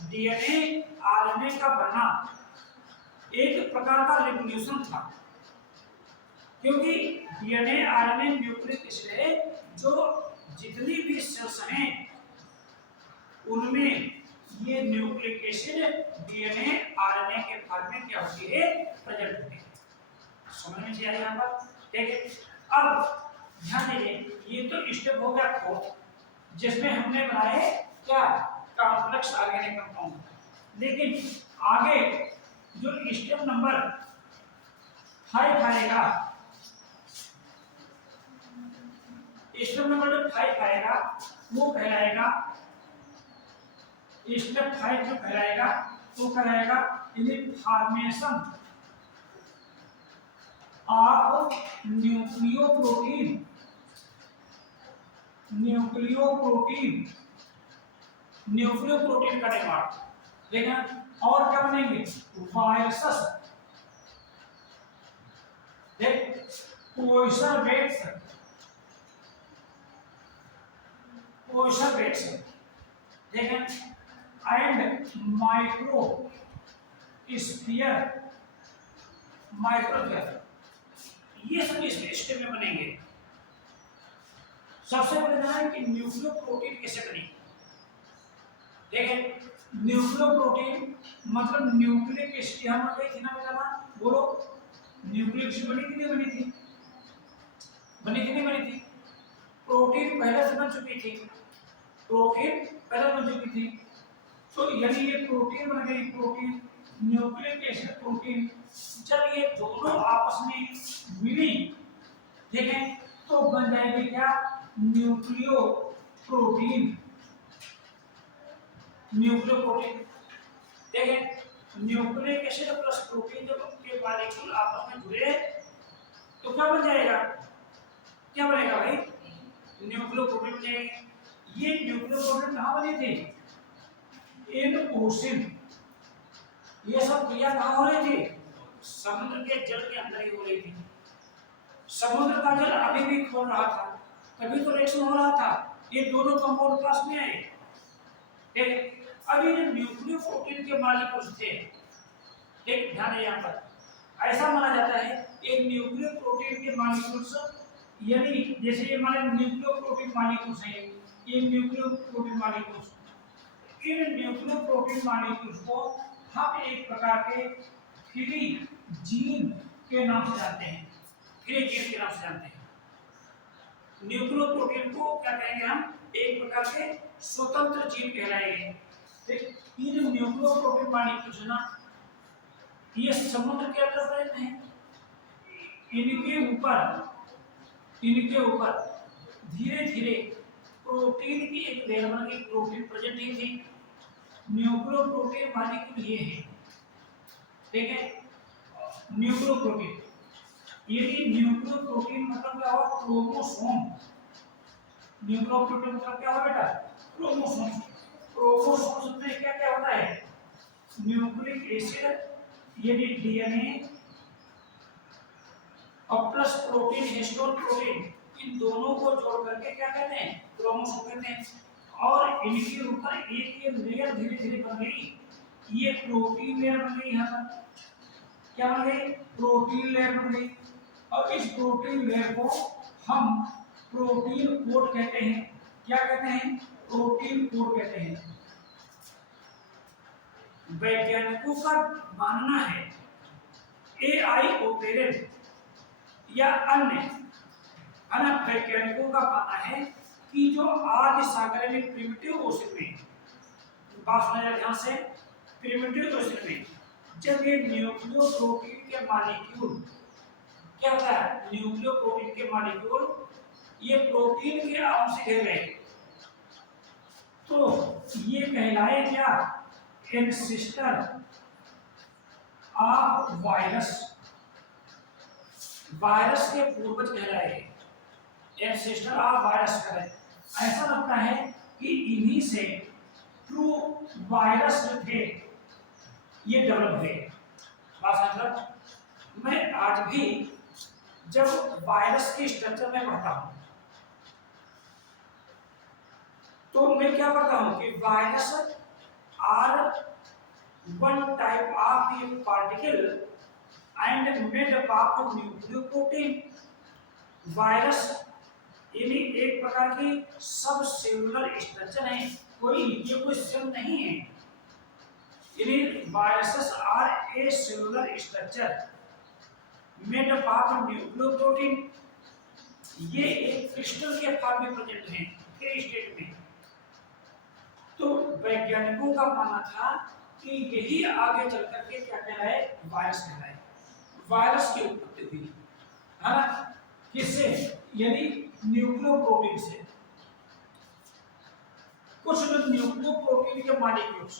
डीएनए आरएनए का बनना एक प्रकार का रिवोल्यूशन था, क्योंकि डीएनए आरएनए न्यूक्लिक एसिड है, जो जितनी भी सेल्स हैं उनमें ये न्यूक्लिक एसिड डीएनए आरएनए के फॉर्म में क्या होती है, प्रेजेंट होती है। समझ में आया यहाँ पर, ठीक है। अब ध्यान दीजिए, ये तो स्टेप हो गया फोर्थ, जिसमें हमने बनाए क्या, कॉम्प्लेक्स ऑर्गेनिक कंपाउंड। लेकिन आगे जो स्टेप नंबर 5 आएगा, स्टेप नंबर जो 5 आएगा वो कहलाएगा, स्टेप 5 जो कहलाएगा वो कहलाएगा फॉर्मेशन ऑफ न्यूक्लियोप्रोटीन। न्यूक्लियोप्रोटीन का निर्माण, देखना। और क्या बनेंगे, वायरसेस, देख, कोइसरवेट्स, देखें, एंड माइक्रो स्फीयर, ये सब इस स्टेप में बनेंगे। सबसे पहले जाना है कि न्यूक्लियोप्रोटीन कैसे बनी। देखें, न्यूक्लियोप्रोटीन मतलब न्यूक्लिक एसिड यहाँ पर गई थी ना बेटा ना, बोलो, न्यूक्लिक एसिड बनी कि नहीं बनी थी, बनी कि नहीं बनी थी। प्रोटीन पहले से बन चुकी थी, प्रोटीन पहले बन चुकी थी, तो यानी ये प्रोटीन बन गई, प्रोटीन, न्यूक्लिक एसिड, प्रोटीन। जब ये दोनों आपस में मिली, देखें, तो बन जाएगी क्या, न्यूक्लियोप्रोटीन। देखें, न्यूक्लिक एसिड प्लस प्रोटीन जब उनके मॉलिक्यूल आपस में जुड़े तो क्या बन जाएगा, क्या बनेगा भाई, न्यूक्लियोप्रोटीन बन जाएगी। ये न्यूक्लियोप्रोटीन कहाँ बने थे, इन ओशन। ये सब क्रिया कहाँ हो रही थी, समुद्र के जल के अंदर ही हो रही थी। समुद्र का जल अभी भी खोल रहा था, तभी तो रिएक्शन हो रहा था, ये दोनों कंपाउंड पास में आए। ठीक, अभी जो न्यूक्लियोप्रोटीन के मॉलिक्यूल्स थे, ठीक, ध्यान है यहाँ पर, ऐसा माना जाता है एक न्यूक्लियोप्रोटीन के मॉलिक्यूल्स, यानी जैसे ये हमारे न्यूक्लियोप्रोटीन मॉलिक्यूल्स हैं, ये न्यूक्लियोप्रोटीन मॉलिक्यूल्स, इन न्यूक्लियोप्रोटीन मॉलिक्यूल्स को हम एक प्रकार के फ्री जीन के नाम से जानते हैं, फ्री जीन के नाम से जानते हैं। न्यूक्लियोप्रोटीन को क्या कहेंगे हम, एक प्रकार के स्वतंत्र जीन कहलाएंगे। ये जो न्यूक्लियोप्रोटीन मॉलिक्यूल्स है ना, ये समुद्र के अंदर रहते हैं। इनके ऊपर धीरे धीरे प्रोटीन की एक लेयर बन गई, प्रोटीन प्रेजेंट नहीं थी। न्यूक्लियोप्रोटीन मॉलिक्यूल ये है, ठीक है, न्यूक्लियोप्रोटीन। यदि न्यूक्लियोप्रोटीन मतलब क्या हुआ, क्रोमोसोम। न्यूक्लियोप्रोटीन मतलब क्या हुआ बेटा, क्रोमोसोम्स। क्रोमोसोम्स में क्या क्या होता है? न्यूक्लिक एसिड यानी डीएनए और प्लस प्रोटीन, हिस्टोन प्रोटीन, इन दोनों को जोड़ करके क्या कहते हैं? क्रोमोसोम कहते हैं। और इनके ऊपर एक ये लेयर धीरे धीरे बन गई, ये प्रोटीन लेयर बन गई। यहाँ पर क्या बन गई? प्रोटीन लेयर बन गई। और इस प्रोटीन लेयर को हम प्रोटीन कोट कहते हैं। क्या कहते हैं? प्रोटीन कोट कहते हैं। वैज्ञानिकों का मानना है, एआई ओपेरन या अन्य वैज्ञानिकों का मानना है कि जो आदि सागर में प्रिमिटिव ओशन में, बात सुना ध्यान से, प्रिमिटिव ओशन में जब ये न्यूक्लियो प्रोटीन के मॉलिक्यूल क्या होता है? न्यूक्लियो प्रोटीन के मॉलिक्यूल ये प्रोटीन के अणु से घिर गए, तो ये कहलाए क्या? Ancestor of virus. वायरस के पूर्वज कहलाए, एंसेस्टर ऑफ वायरस कहलाए। ऐसा लगता है कि इन्हीं से ट्रू वायरस जो थे ये डेवलप हुए। बात समझ? मैं आज भी जब वायरस की स्ट्रक्चर में पढ़ता हूं तो मैं क्या करता हूं कि virus are one type of a particle and made up of nucleoprotein. Virus यानी एक प्रकार की सब सेलुलर स्ट्रक्चर है, कोई सेल नहीं है। यानी viruses are a cellular structure made up of nucleoprotein. ये एक क्रिस्टल के फॉर्म में प्रेजेंट हैं, फ्री स्टेट में। तो वैज्ञानिकों का मानना था कि यही आगे चल करके क्या कहलाए? वायरस कहलाए। वायरस की उत्पत्ति हुई है ना, किससे? यानी न्यूक्लियोप्रोटीन से। कुछ लोग न्यूक्लियोप्रोटीन के मॉलिक्यूल्स,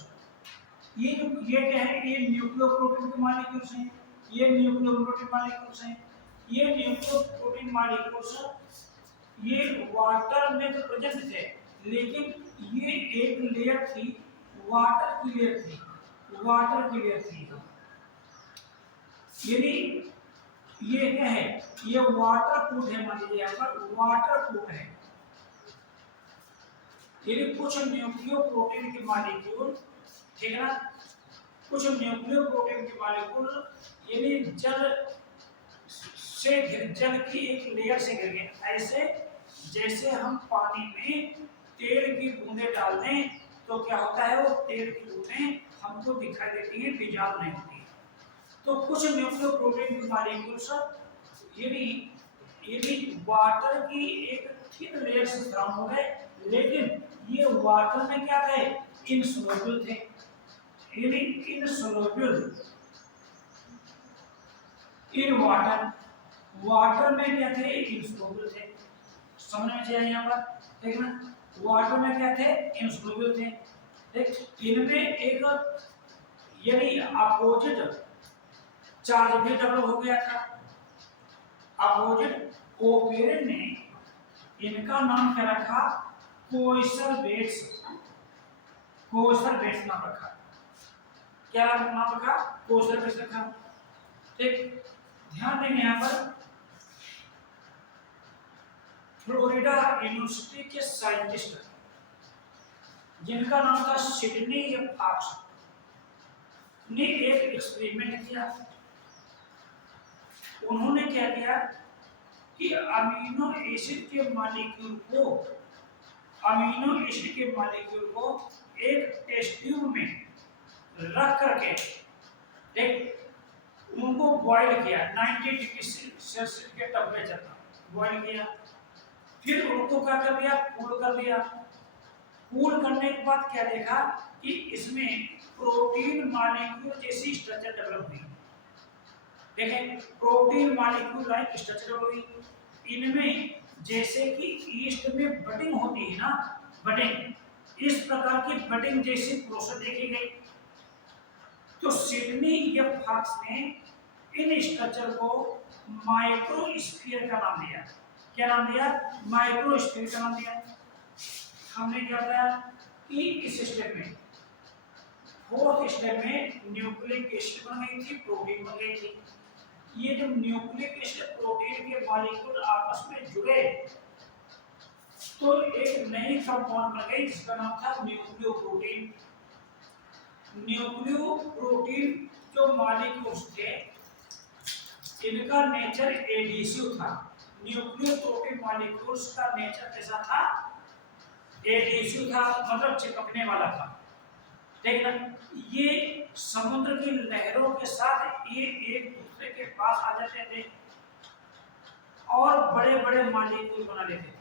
ये क्या है? ये न्यूक्लियोप्रोटीन के मॉलिक्यूल्स हैं, ये न्यूक्लियोप्रोटीन मॉलिक्यूल्स हैं। ये न्यूक्लियोप्रोटीन मॉलिक्यूल्स ये वाटर में तो प्रेजेंट थे, लेकिन ये एक लेयर थी, वाटर की लेयर थी, वाटर की लेयर थी। यानी ये क्या है? ये वाटर प्रूफ है, मान लीजिए यहाँ पर वाटर प्रूफ है। यानी कुछ न्यूक्लियोप्रोटीन के मॉलिक्यूल, ठीक है ना, कुछ न्यूक्लियोप्रोटीन के मॉलिक्यूल यानी जल की एक लेयर से घिर गए। ऐसे जैसे हम पानी में तेल की बूंदें डाल दें तो क्या होता है? वो तेल की बूंदें हमको दिखाई देती हैं, डिजॉल्व नहीं होती। तो कुछ न्यूक्लियोप्रोटीन के मॉलिक्यूल्स यानी वाटर की एक थिन लेयर से सराउंड हो गए, लेकिन ये वाटर में क्या थे? इनसोल्युबल थे। यानी इनसोल्युबल इन वाटर, वाटर में क्या थे? इनसोल्युबल थे। समझ में चाहिए यहाँ पर, ठीक ना? वाटर में क्या थे? इनसोल्युबल थे। ठीक, इनमें एक यानी अपोजिट चार्ज भी डेवलप हो गया था। अपोजिट ओपेरन ने इनका नाम क्या रखा? कोइसल बेट्स। कोइसल बेट्स नाम रखा। क्या नाम रखा? कोइसल बेट्स रखा। ठीक, ध्यान देंगे यहाँ पर फ्लोरिडा यूनिवर्सिटी के साइंटिस्ट जिनका नाम था सिडनी फॉक्स ने एक एक्सपेरिमेंट किया। उन्होंने क्या किया कि अमीनो एसिड के मॉलिक्यूल को एक टेस्ट ट्यूब में रख करके एक उनको बॉईल किया 90 डिग्री सेल्सियस के टेम्परेचर पर बॉईल किया। फिर उनको क्या कर दिया? कूल कर दिया। कूल करने के बाद क्या देखा कि इसमें प्रोटीन मॉलिक्यूल जैसी स्ट्रक्चर डेवलप हुई। देखें, प्रोटीन मॉलिक्यूल लाइक स्ट्रक्चर हुई। इनमें जैसे कि ईस्ट में बटिंग होती है ना, बटिंग, इस प्रकार की बटिंग जैसी प्रोसेस देखी गई। तो सिडनी एफ फॉक्स ने इन स्ट्रक्चर को माइक्रोस्फीयर का नाम दिया। क्या नाम दिया? माइक्रोस्फीयर का नाम दिया। हमने क्या बताया कि इस स्टेप में, फोर्थ स्टेप में न्यूक्लिक एसिड बन गई थी, प्रोटीन बन गई थी। ये जब न्यूक्लिक एसिड प्रोटीन के मॉलिक्यूल आपस में जुड़े तो एक नई कंपाउंड बन गई जिसका नाम था न्यूक्लियोप्रोटीन। न्यूक्लियोप्रोटीन जो मॉलिक्यूल्स थे इनका नेचर एडिसिव था। न्यूक्लियोप्रोटीन मॉलिक्यूल्स का नेचर कैसा था? एडिसिव था, मतलब चिपकने वाला था। ठीक ना? ये समुद्र की लहरों के साथ ये एक दूसरे के पास आ जाते थे और बड़े बड़े मॉलिक्यूल बना लेते थे।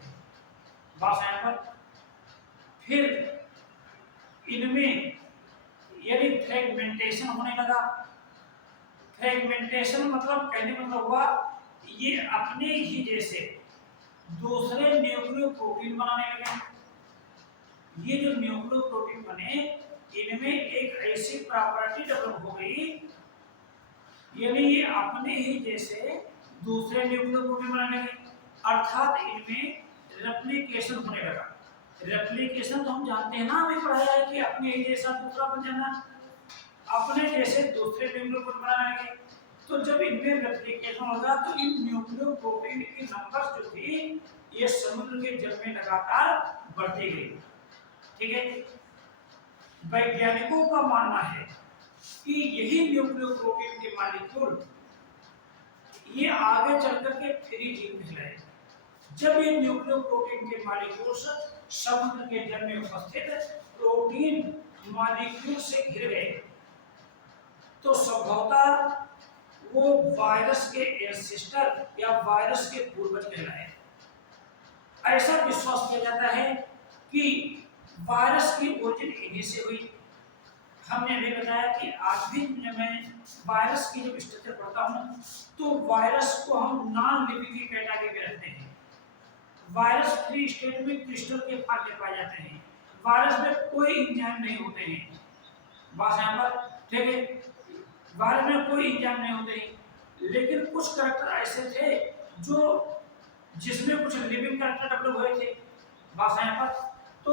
बस यहाँ पर फिर इनमें यानी फ्रेगमेंटेशन होने लगा। फ्रेगमेंटेशन मतलब कहने का मतलब हुआ ये अपने ही जैसे दूसरे न्यूक्लियोप्रोटीन बनाने लगे। ये जो न्यूक्लियोप्रोटीन बने इनमें एक ऐसी प्रॉपर्टी डेवलप हो गई यानी ये अपने ही जैसे दूसरे न्यूक्लियोप्रोटीन बनाने लगे, अर्थात इनमें रेप्लिकेशन होने लगा। रेप्लिकेशन तो हम जानते हैं ना, हमें पढ़ाया है कि अपने ही जैसा दूसरा बन जाना, अपने जैसे दूसरे न्यूक्लियोप्रोटीन बनाने लगे। तो जब इनमें रेप्लिकेशन होगा तो इन न्यूक्लियोप्रोटीन की नंबर्स जो थी ये समुद्र के जल में लगातार बढ़ती गई। ठीक है, वैज्ञानिकों का मानना है कि यही न्यूक्लियोप्रोटीन के मॉलिक्यूल ये आगे चल करके फ्री जीव कहलाए। जब ये न्यूक्लियोप्रोटीन के मॉलिक्यूल्स समुद्र के जल में उपस्थित प्रोटीन मॉलिक्यूल से घिर गए तो संभवतः वो वायरस के एंसेस्टर या वायरस के पूर्वज कहलाए। ऐसा विश्वास किया जाता है कि वायरस की ओरिजिन इन्हीं से हुई। हमने अभी बताया कि आज भी मैं वायरस की जब स्ट्रक्चर पढ़ता हूँ तो वायरस को हम नॉन लिविंग की कैटेगरी में रखते हैं। वायरस फ्री स्टेट में क्रिस्टल के फॉर्म में पाए जाते हैं। वायरस में कोई एंजाइम नहीं होते हैं। बात यहाँ पर ठीक है, वायरस में कोई एंजाइम नहीं होते हैं, लेकिन कुछ करैक्टर ऐसे थे जो जिसमें कुछ लिविंग करैक्टर डेवलप हुए थे। बात यहाँ पर तो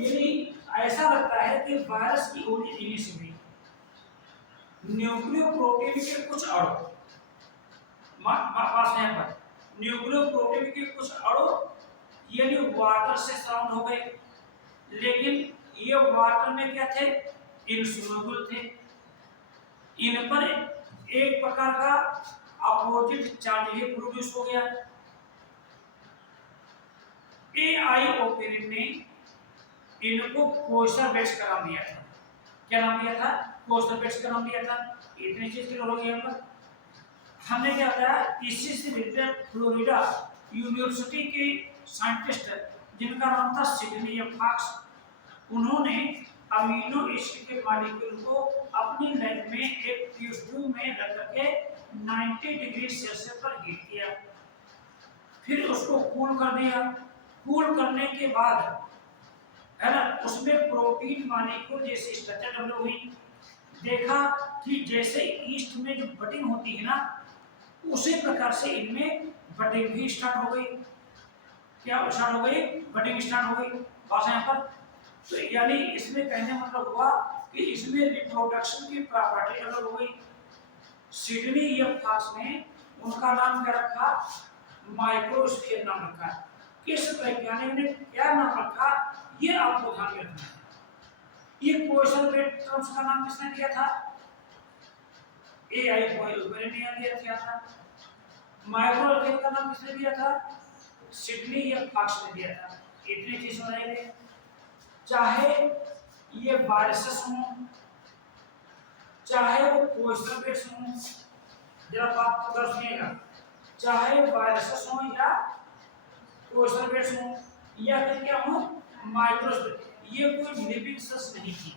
यानी ऐसा लगता है कि वायरस की ओरिजिन इन्हीं से हुई। न्यूक्लियोप्रोटीन के कुछ अणु बात यहाँ पर न्यूक्लियोप्रोटीन के कुछ अणु यानी वाटर से सराउंड हो गए, लेकिन ये वाटर में क्या थे? इनसोल्युबल थे। इन पर एक प्रकार का अपोजिट चार्ज ही प्रोड्यूस हो गया। AIOPANIN ने इनको कोसरबेट्स का नाम दिया था। क्या नाम दिया था? कोसरबेट्स का नाम दिया था। इतनी चीज क्लियर हो गई यहाँ पर। हमने क्या बताया? इसी से रिलेटेड फ्लोरिडा यूनिवर्सिटी के साइंटिस्ट जिनका नाम था सिडनी फॉक्स, उन्होंने अमीनो एसिड के मॉलिक्यूल को अपनी लैब में एक ट्यूब में रख करके 90 डिग्री सेल्सियस पर हीट किया, फिर उसको कूल कर दिया। कूल करने के बाद है ना उसमें प्रोटीन मॉलिक्यूल जैसी स्ट्रक्चर डेवलप हुई। देखा कि जैसे ईस्ट में जो बटिंग होती है ना उसी प्रकार से इनमें बटिंग भी स्टार्ट हो गई। क्या स्टार्ट हो गई? बटिंग स्टार्ट हो गई। बात यहाँ पर तो यानी इसमें कहने मतलब हुआ कि इसमें रिप्रोडक्शन की प्रॉपर्टी डेवलप हो गई। सिडनी फॉक्स ने उनका नाम क्या रखा? माइक्रोस्फीयर नाम रखा। किस वैज्ञानिक ने क्या नाम रखा ये आपको ध्यान में रखना है। ये कोसरबेट टर्म्स का नाम किसने दिया था? AIOPANIN ने दिया था। माइक्रोस्फीयर का नाम किसने दिया था? सिडनी फॉक्स ने दिया था। इतनी चीज हो रही है। चाहे ये वायरसेस हों चाहे वो कोसरबेट्स हों, जरा बात को गौर सुनिएगा, चाहे वायरसेस हों या कोसरबेट्स हों या फिर क्या हो माइक्रोस्फीयर, ये कोई लिविंग सच नहीं थी।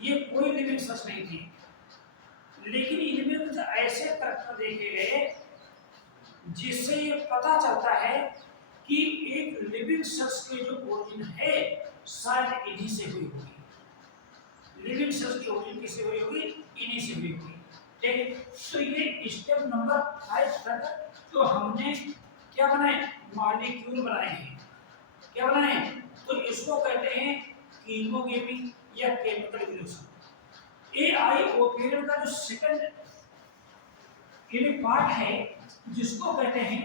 ये कोई लिविंग सच नहीं थी, लेकिन इनमें कुछ ऐसे करैक्टर देखे गए जिससे ये पता चलता है कि एक लिविंग सेल्स के जो ओरिजिन है शायद इन्हीं से हुई होगी। लिविंग सेल्स की ओरिजिन किससे हुई होगी? इन्हीं से हुई होगी। ठीक, तो ये स्टेप नंबर 5 तक तो हमने क्या बनाए? मॉलिक्यूल बनाए हैं। क्या बनाए? तो इसको कहते हैं कीमोगेमी या केमिकल इवोल्यूशन। AIOPAN का जो सेकंड पार्ट है जिसको कहते हैं,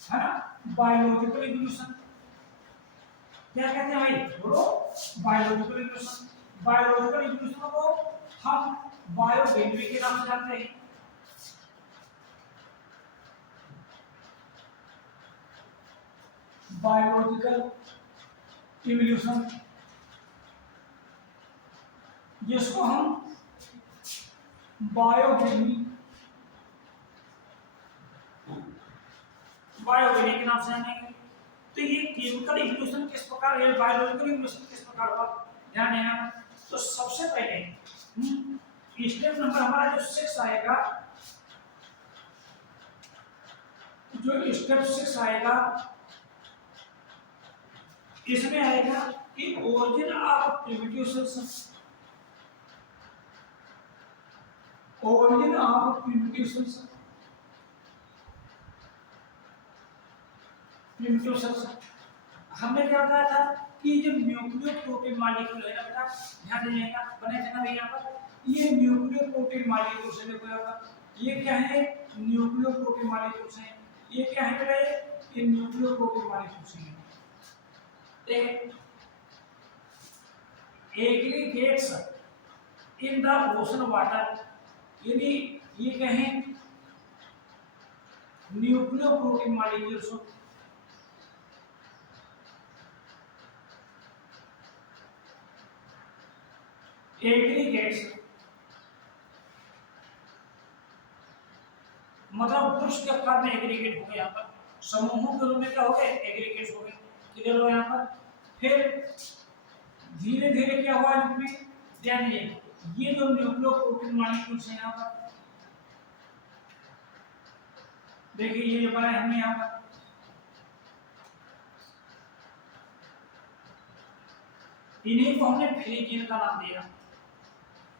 है ना, बायोलॉजिकल इवोल्यूशन। क्या कहते हैं भाई, बोलो, बायोलॉजिकल इवोल्यूशन। बायोलॉजिकल इवोल्यूशन को हम बायोकेमिस्ट्री के नाम से जानते हैं। बायोलॉजिकल इवोल्यूशन जिसको हम बायोकेमी के नाम से जानेंगे। तो ये केमिकल इवोल्यूशन किस प्रकार है, बायोलॉजिकल इवोल्यूशन किस प्रकार हुआ, ध्यान देना। तो सबसे पहले स्टेप नंबर हमारा जो 6 आएगा, जो स्टेप 6 आएगा इसमें आएगा कि origin of primitive cells. Origin of primitive cells, primitive cells हमने क्या बताया था कि जो न्यूक्लियोप्रोटीन मॉलिक्यूल है ना बेटा, ध्यान दीजिएगा, बने थे ना भैया पर, ये न्यूक्लियोप्रोटीन मॉलिक्यूल से देखो यहाँ पर, ये क्या है, न्यूक्लियोप्रोटीन मॉलिक्यूल से। ये क्या है बेटा, ये न्यूक्लियोप्रोटीन मॉलिक्यूल से है। Aggregates in the ocean water, यानी ये क्या है, न्यूक्लियोप्रोटीन मॉलिक्यूल्स। एग्रीगेट्स मतलब पुरुष के आकार में एग्रीगेट हो गए, यहाँ पर समूहों के रूप में क्या हो गए, एग्रीगेट्स हो गए। क्लियर हो यहाँ पर। फिर धीरे धीरे क्या हुआ इनमें, ध्यान दीजिए, ये जो न्यूक्लियोप्रोटीन मॉलिक्यूल्स हैं यहाँ पर, देखिए ये बनाए हमने यहाँ पर, इन्हीं को हमने फिलिजीन का नाम दिया।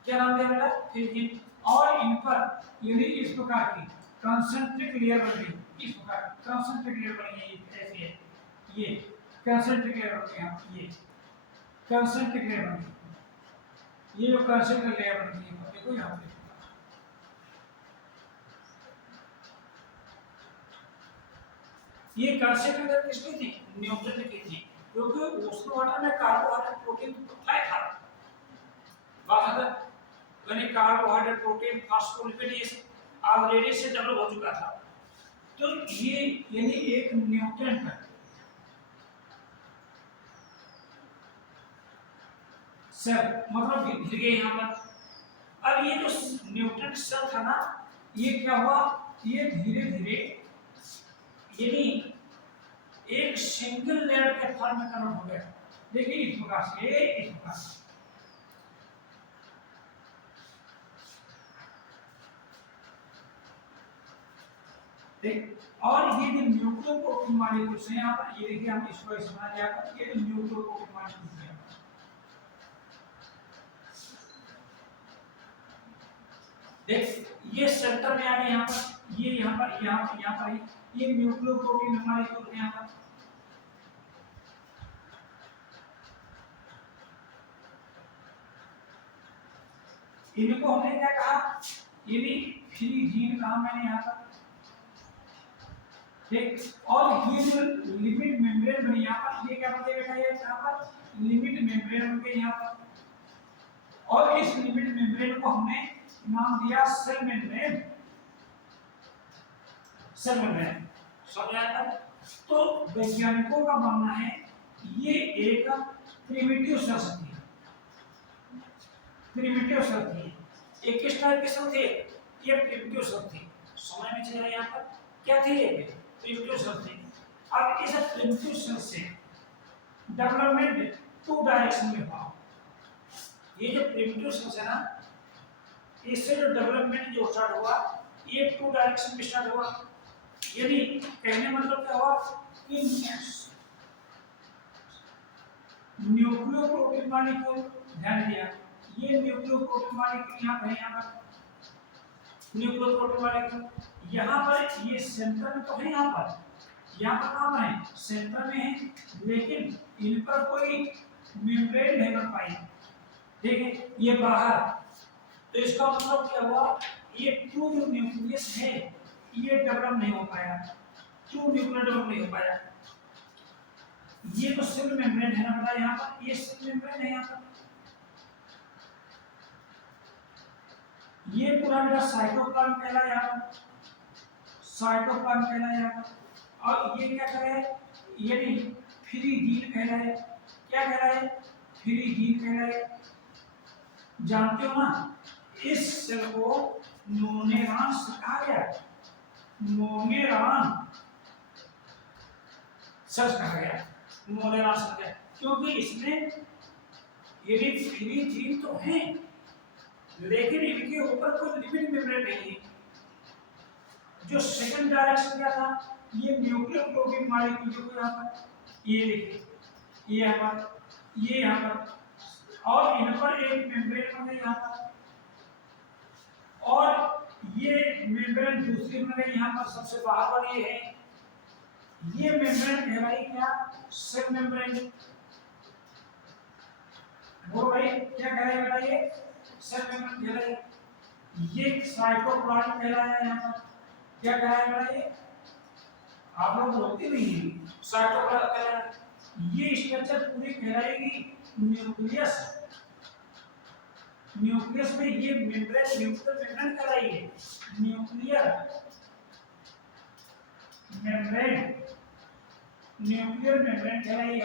क्या नाम दिया बेटा, फिलिजीन। और इन पर यानी इस प्रकार की कंसंट्रिक लेयर बन गई, इस प्रकार कंसंट्रिक लेयर बनी है, ऐसी है, ये कंसंट्रिक लेयर बन गई, ये कंसंट्रिक लेयर बन गई, ये जो कंसंट्रिक लेयर बन गई है, देखो यहाँ पे, ये कंसंट्रिक लेयर किसकी थी, न्यूट्रल की थी, क्योंकि ओशन वाटर में कार्बोहाइड्रेट प्रोटीन था ही था। बात है यानी कार्बोहाइड्रेट प्रोटीन फास्फोलिपिड ये ऑलरेडी से डबल हो चुका था। तो ये यानी एक न्यूट्रिएंट है, सेल मतलब गिर गए यहाँ पर। अब ये जो न्यूट्रिएंट सेल था ना, ये क्या हुआ, ये धीरे धीरे यानी एक सिंगल लेयर के फॉर्म में कन्वर्ट हो गया। देखिए इस प्रकार से, इस प्रकार से, और ये जो न्यूक्लियोप्रोटीन मॉलिक्यूल्स हैं यहाँ पर, ये देखिए हम इसको ऐसे बना दिया, ये जो न्यूक्लियोप्रोटीन मॉलिक्यूल्स हैं, देख ये सेंटर में आ गए यहाँ पर, ये यहाँ पर, यहाँ पर ये न्यूक्लियोप्रोटीन मॉलिक्यूल यहाँ पर, इनको हमने क्या कहा, ये भी फिलिजीन कहा मैंने यहाँ पर, ठीक। और ये जो लिपिड मेम्ब्रेन बनी यहाँ पर, ये क्या बनते बेटा, ये यहाँ पर लिपिड मेम्ब्रेन बन गई यहाँ पर, और इस लिपिड मेम्ब्रेन को हमने नाम दिया सेल मेम्ब्रेन, सेल मेम्ब्रेन, समझ आया। तो वैज्ञानिकों का मानना है ये एक प्रिमिटिव सेल थी, प्रिमिटिव सेल थी। एक किस टाइप की सेल थी, ये प्रिमिटिव सेल थी, समझ में चला यहाँ पर, क्या थी ये प्रिमिटिव सेल थी। अब इस प्रिमिटिव सेल से डेवलपमेंट 2 डायरेक्शन में हुआ। ये जो प्रिमिटिव सेल है ना, इससे जो डेवलपमेंट जो स्टार्ट हुआ, ये 2 डायरेक्शन में स्टार्ट हुआ। यानी कहने मतलब क्या हुआ कि न्यूक्लियोप्रोटीन मॉलिक्यूल, ध्यान दिया, ये न्यूक्लियोप्रोटीन मॉलिक्यूल यहाँ पर, यहाँ पर न्यूक्लियोप्रोटीन मॉलिक्यूल, यहाँ पर ये सेंटर में तो है, यहाँ पर यहाँ पर कहाँ पर है, सेंटर में है, लेकिन इन पर कोई मेम्ब्रेन नहीं बन पाई, ठीक है, ये बाहर। तो इसका मतलब क्या हुआ, ये ट्रू जो न्यूक्लियस है ये डेवलप नहीं हो पाया, ट्रू न्यूक्लियर डेवलप नहीं हो पाया। ये तो सेल मेम्ब्रेन है ना बेटा, यहाँ पर ये सेल मेम्ब्रेन है यहाँ पर, ये पूरा मेरा साइटोप्लाज्म कहलाया यहाँ पर, साइटोप्लाज्म कहलाया यहाँ पर। और ये क्या करे, ये नहीं, फ्री जीन कहलाए, क्या कहलाए, फ्री जीन कहलाए। जानते हो ना, इस सेल को मोनेरॉन कहा गया, मोनेरॉन सेल कहा गया, मोनेरॉन सेल, क्योंकि इसमें ये फ्री जीन तो हैं, लेकिन इनके ऊपर कोई लिपिड मेम्ब्रेन नहीं है। जो सेकंड डायरेक्शन क्या था, ये न्यूक्लियर प्रोटीन मॉलिक्यूल जो यहाँ पर, ये देखिए, ये यहाँ पर, ये यहाँ पर, और इन पर एक मेम्ब्रेन बन गई यहाँ पर, और ये मेम्ब्रेन दूसरी बन गई यहाँ पर, सबसे बाहर वाली है, ये मेम्ब्रेन कहलाई क्या, सेल मेम्ब्रेन। बोलो भाई क्या कहलाएगा बेटा, ये सेल मेम्ब्रेन कहलाएगा। ये साइटोप्लाज्म कहलाया यहाँ पर, क्या कहलाएगा ये, आप लोग बोलते नहीं हैं, साइटोप्लाज्म कहलाएगा। ये स्ट्रक्चर पूरी कहलाएगी न्यूक्लियस, न्यूक्लियस में ये मेम्ब्रेन न्यूक्लियर मेम्ब्रेन कहलाएगी, न्यूक्लियर मेम्ब्रेन, न्यूक्लियर मेम्ब्रेन कहलाएगी,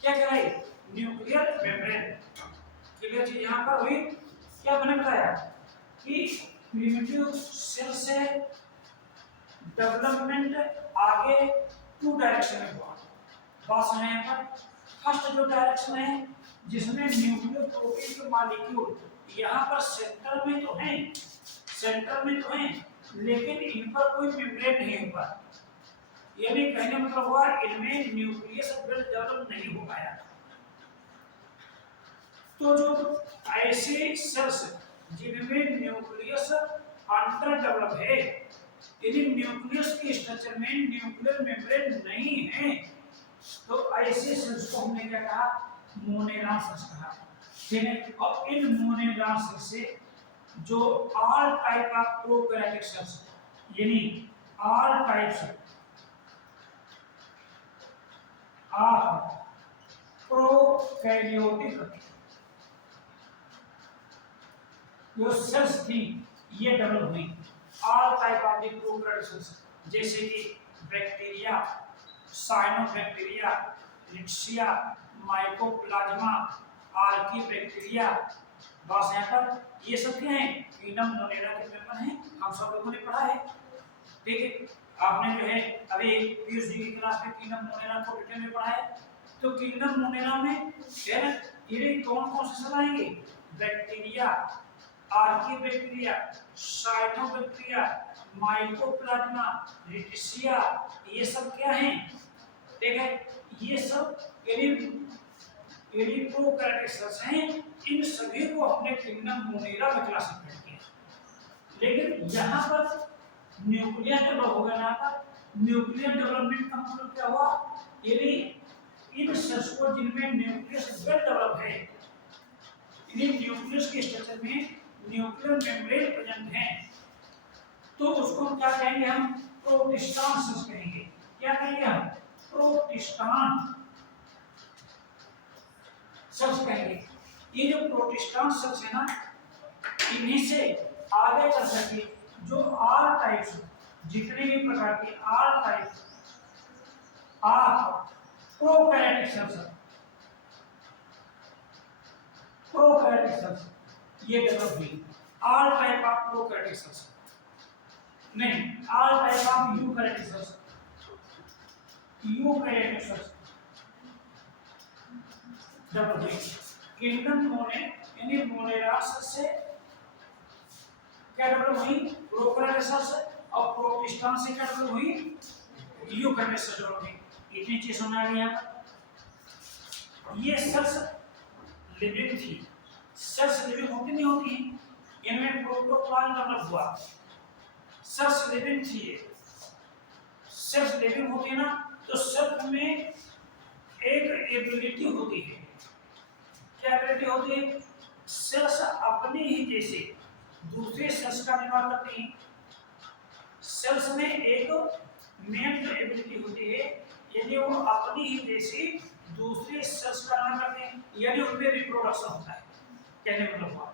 क्या कहलाएगी, न्यूक्लियर मेम्ब्रेन। क्लियर चीज यहाँ पर हुई, क्या मैंने बताया कि प्रिमिटिव सेल से डेवलपमेंट आगे टू डायरेक्शन में हुआ। बात सुने यहाँ पर, फर्स्ट जो डायरेक्शन है जिसमें न्यूक्लियर प्रोटीन के मॉलिक्यूल यहाँ पर सेंटर में तो हैं, सेंटर में तो हैं, लेकिन इन पर कोई मेम्ब्रेन नहीं हो पाया, यानी कहने मतलब हुआ इनमें न्यूक्लियस डेवलप नहीं हो पाया। तो जो ऐसे सेल्स जिनमें न्यूक्लियस अंडर डेवलप है, यदि न्यूक्लियस के स्ट्रक्चर में न्यूक्लियर मेम्ब्रेन नहीं है, तो ऐसे सेल्स को हमने क्या कहा, मोनेरॉन सेल्स कहा, ठीक है। और इन मोनेरॉन सेल्स से जो all type of prokaryotic sales, यानी ऑल टाइप्स ऑफ प्रोकैरियोटिक जो सेल्स थी ये डेवलप हुई, all type of the prokaryotic cells, जैसे कि बैक्टीरिया, साइनोबैक्टीरिया, रिक्शिया, माइकोप्लाज्मा, आर्कीबैक्टीरिया, बस यहाँ पर ये सब क्या है, किंगडम मोनेरा के मेंबर हैं, हम सब लोगों ने पढ़ा है, ठीक है। आपने जो है अभी पीएचडी की क्लास में किंगडम मोनेरा को डिटेल में पढ़ा है। तो किंगडम मोनेरा में ये कौन कौन से सेल आएंगे, बैक्टीरिया, आर्कीबैक्टीरिया, साइनोबैक्टीरिया, माइकोप्लाज्मा, रिक्शिया, ये सब क्या हैं, ठीक है, ये सब प्रोकैरियोटिक सेल्स हैं। इन सभी को हमने किंगडम मोनेरा में क्लासिफाई किया, लेकिन यहाँ पर न्यूक्लियर डेवलप हो गया, यहाँ पर न्यूक्लियर डेवलपमेंट का मतलब क्या हुआ, यदि इन सेल्स को जिनमें न्यूक्लियस वेल डेवलप है, इन न्यूक्लियस के स्ट्रक्चर में न्यूक्लियर मेम्ब्रेन प्रेजेंट है, तो उसको हम क्या कहेंगे, हम प्रोटिस्टान सेल्स कहेंगे। क्या कहेंगे हम, प्रोटिस्टान सेल्स कहेंगे। ये जो प्रोटिस्टान सेल्स है ना, इन्हीं से आगे चल सके जो आर टाइप्स, जितने भी प्रकार के are types of prokaryotic cells, prokaryotic cells ये डेवलप हुई, are type of prokaryotic cells नहीं, are type of eukaryotic cells, eukaryotic cells develop हुई। किंगडम मोने यानी मोनेरा सेल्स से क्या डेवलप हुई, प्रोकैरियोटिक सेल्स, और प्रोटिस्टान से क्या डेवलप हुई, यूकैरियोटिक सेल्स डेवलप हुई। इतनी चीज समझ आ गई यहाँ। ये सेल्स लिविंग थी, सेल्स लिविंग होती नहीं होती, इनमें प्रोटोप्लाज्म डेवलप हुआ, सेल्स लिविंग थी, सेल्स लिविंग होती है ना, तो सेल्फ में एक एबिलिटी होती है। क्या एबिलिटी होती है? सेल्स अपने ही जैसे दूसरे सेल्स का निर्माण करते हैं। सेल्स में एक मेन जो एबिलिटी होती है, यदि वो अपनी ही जैसी दूसरे सेल्स का निर्माण करते हैं, यानी उनमें रिप्रोडक्शन होता है। कहने का मतलब हुआ,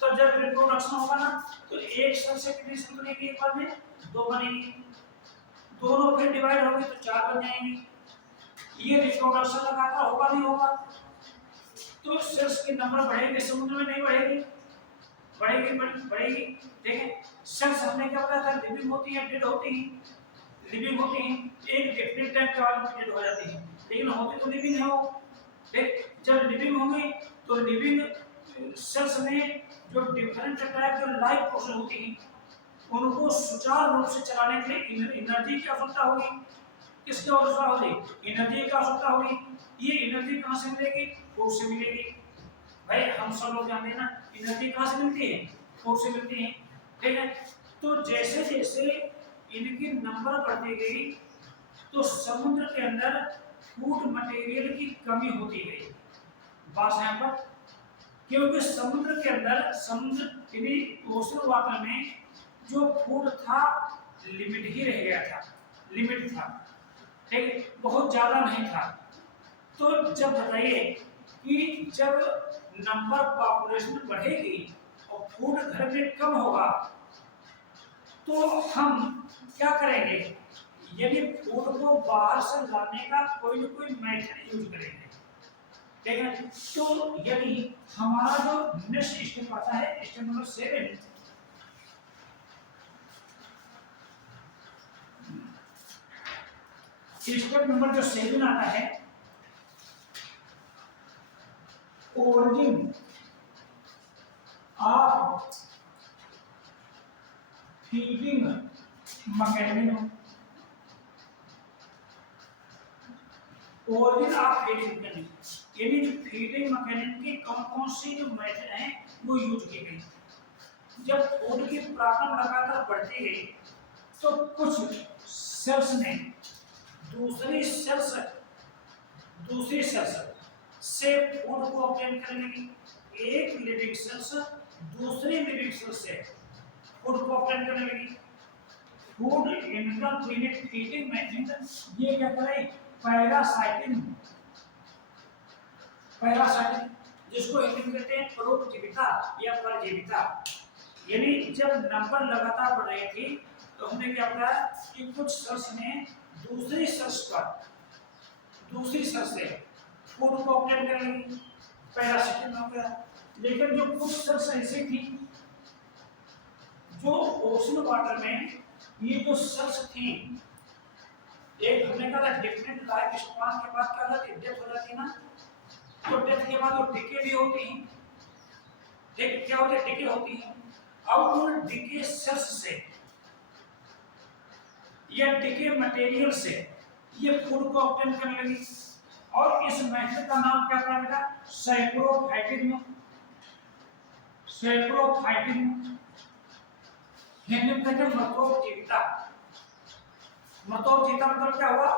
तो जब रिप्रोडक्शन होगा ना, तो एक सेल से कितनी सेल बनेगी? एक बार में 2 बनेगी, दोनों फिर डिवाइड होगी तो 4 बन जाएंगी। ये रिप्रोडक्शन लगातार होगा नहीं होगा, तो सेल्स के नंबर बढ़ेंगे, समुद्र में नहीं बढ़ेगी, बढ़ेगी। ठीक है, सेल्स हमने क्या बताया था? लिविंग होती है, डेड होती है। लिविंग होती है, एक डिफरेंट टाइम के बाद डेड हो जाती है, लेकिन होती तो लिविंग है वो। ठीक, जब लिविंग होंगी तो लिविंग सेल्स में जो डिफरेंट टाइप के लाइफ प्रोसेस होती है, उनको सुचारू रूप से चलाने के लिए एनर्जी की आवश्यकता होगी। किसकी आवश्यकता होगी? एनर्जी की आवश्यकता होगी। ये एनर्जी कहाँ से मिलेगी? फूड से मिलेगी। भाई हम सब लोग जानते हैं ना, एनर्जी कहाँ से मिलती है? फूड से मिलती है। ठीक है, तो जैसे जैसे इनकी नंबर बढ़ती गई, तो समुद्र के अंदर फूड मटेरियल की कमी होती गई। बात यहाँ पर, क्योंकि समुद्र के अंदर, समुद्र यानी ओशन वाटर में जो फूड था लिमिट ही रह गया था, लिमिट था। ठीक, बहुत ज्यादा नहीं था। तो जब बताइए कि जब नंबर पॉपुलेशन बढ़ेगी और फूड घर में कम होगा, तो हम क्या करेंगे? यदि फूड को बाहर से लाने का कोई न कोई मेथड यूज करेंगे। ठीक है, तो यदि हमारा जो नेक्स्ट स्टेप आता है, स्टेप नंबर 7, स्टेप नंबर जो 7 आता है, origin of feeding mechanism. Origin of feeding mechanism, यानी जो फीडिंग मैकेनिज्म की कौन सी जो मेथड है वो यूज की गई। जब फूड की प्रॉब्लम लगातार बढ़ती गई, तो कुछ सेल्स ने दूसरी सेल्स से फूड को ऑब्टेन करने लगी। एक लिविंग सेल्स दूसरी लिविंग सेल्स से फूड को ऑब्टेन करने लगी। फूड इंटरप्रेनेट फीडिंग मैकेनिज्म ये क्या करे? पैरासाइटिंग, जिसको हिंदी में कहते हैं परोपजीविता या परजीविता। यानी जब नंबर लगातार बढ़ रही थी, तो हमने क्या बताया कि कुछ सेल्स ने दूसरी सेल्स से फूड को ऑब्टेन कर ली, पैरासाइटिंग हो गया। लेकिन जो कुछ सेल्स ऐसी थी जो ओशन वाटर में, ये जो सेल्स थी, एक हमने कहा डिफरेंट लाइफ स्पान के बाद क्या होती है? डेथ हो जाती है ना, तो डेथ के बाद वो डिके भी होती है। ठीक, क्या होती है? डिके होती है। अब उन डिके सेल्स से या डिके मटेरियल से ये फूड को ऑब्टेन करने लगी, और इस मेथड का नाम क्या पड़ा बेटा? सैप्रोफाइटिज्म। हिंदी में कहते हैं मृतोपजीविता। मृतोपजीविता मतलब क्या हुआ?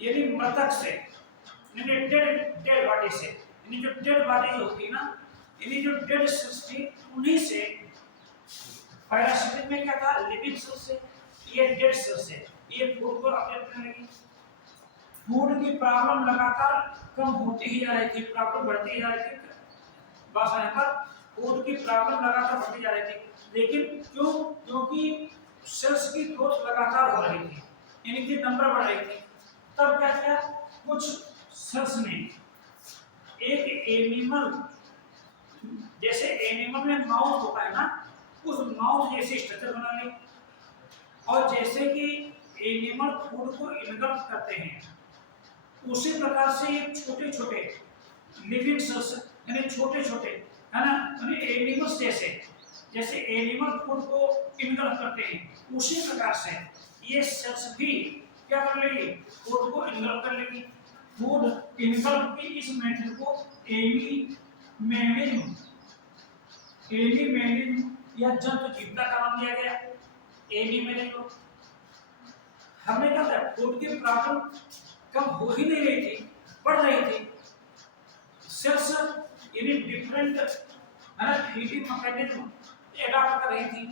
यदि मृतक से, डेड बॉडी से, यानी जो डेड बॉडी होती है ना, यानी जो डेड सेल्स थी, उन्हीं से पैरासाइटिक में क्या था? लिविंग सेल्स से, ये डेड सेल्स से ये फूड को ऑब्टेन करने लगी। फूड की प्रॉब्लम लगातार कम होती ही जा रही थी, प्रॉब्लम बढ़ती ही जा रही थी। बस यहाँ पर फूड की प्रॉब्लम लगातार बढ़ती जा रही थी, लेकिन क्योंकि सेल्स की ग्रोथ लगातार हो रही थी, इनकी नंबर बढ़ रही थी, तब क्या किया? कुछ सेल्स ने एक एनिमल, जैसे एनिमल में माउथ होता है ना, उस माउथ जैसे स्ट्रक्चर बना ली, और जैसे कि एनिमल फूड को इनगल्फ करते हैं, उसी प्रकार से ये छोटे छोटे लिविंग सेल्स, यानी छोटे छोटे, है ना, यानी एनिमल्स जैसे एनिमल फूड को इनगल्फ करते हैं, उसी प्रकार से ये सेल्स भी क्या कर लेगी? फूड को इनगल्फ कर लेगी। फूड इनगल्फ की इस मेथड को एनीमेलिज्म या जंतुजीवता का नाम दिया गया। एनीमेलिज्म हमने क्या था, फूड की प्रॉब्लम कम हो ही नहीं रही थी, बढ़ रही थी। सेल्स यानी डिफरेंट है ना फीडिंग मैकेनिज्म एडाप्ट कर रही थी।